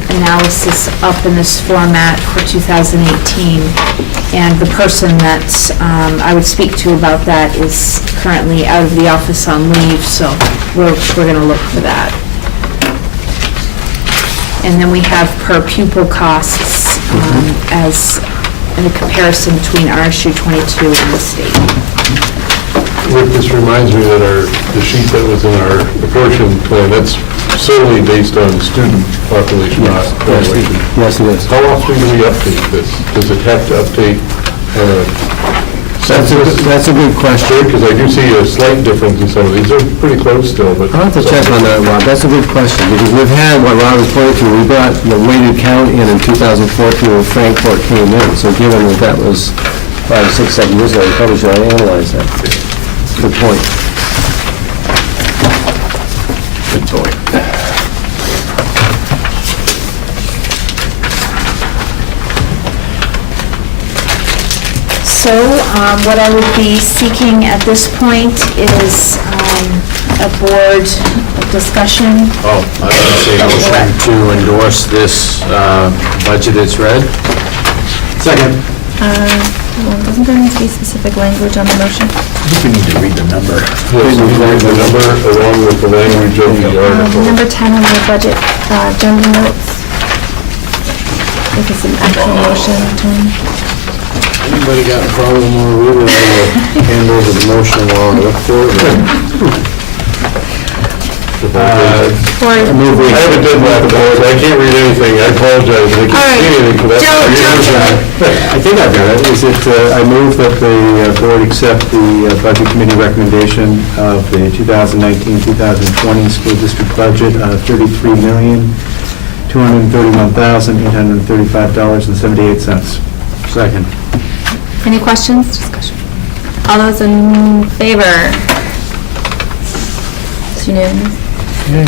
analysis up in this format for 2018. And the person that I would speak to about that is currently out of the office on leave, so we're going to look for that. And then we have per pupil costs as in a comparison between RSU 22 and the state. Rick, this reminds me that the sheet that was in our apportionment plan, that's solely based on student population, not graduation. Yes, it is. How often do we update this? Does it have to update? That's a good question. Because I do see a slight difference in some of these. They're pretty close still, but. I'll have to check on that, Rob. That's a good question, because we've had, what Rob was pointing to, we brought the weighted count in 2014 when Frankfurt came in. So given that that was 5, 6, 7 years ago, we probably should analyze that. Good point. Good point. So what I would be seeking at this point is a board discussion. Oh, I was going to say motion to endorse this budget as read. Second. Well, doesn't there need to be specific language on the motion? I think we need to read the number. Yes, we read the number along with the language of the article. Number 10 on the budget agenda notes. If it's an actual motion, Tony. Anybody got a problem or we will hand over the motion while I look for it? I have a deadline, I can't read anything, I apologize, I can't see anything for that. I think I've got it. Is it, I move that the board accept the Budget Committee recommendation of the 2019-2020 school district budget of $33,231,835.78. Second. Any questions? Discussion. All those in favor? It's unanimous. And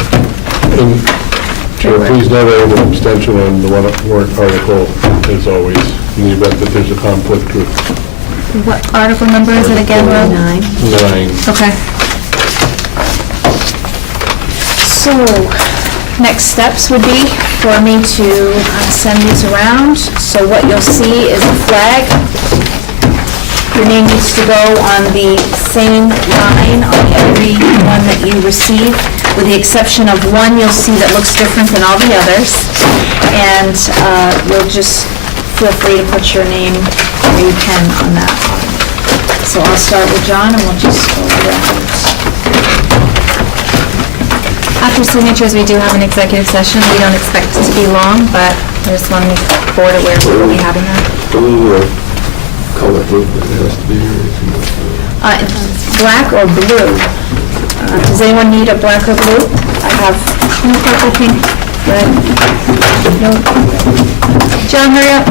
Chair, please note I have an abstention on the warrant article, as always, in the event that there's a conflict with What article number is it again, Rob? 9. 9. Okay. So, next steps would be for me to send these around. So what you'll see is a flag. Your name needs to go on the same line on every one that you receive, with the exception of one you'll see that looks different than all the others. And you'll just feel free to put your name where you can on that one. So I'll start with John and we'll just go around. After signatures, we do have an executive session. We don't expect it to be long, but I just want to make the board aware we will be having that. Color blue, it has to be Black or blue? Does anyone need a black or blue? I have purple, pink, red. No. John, hurry up.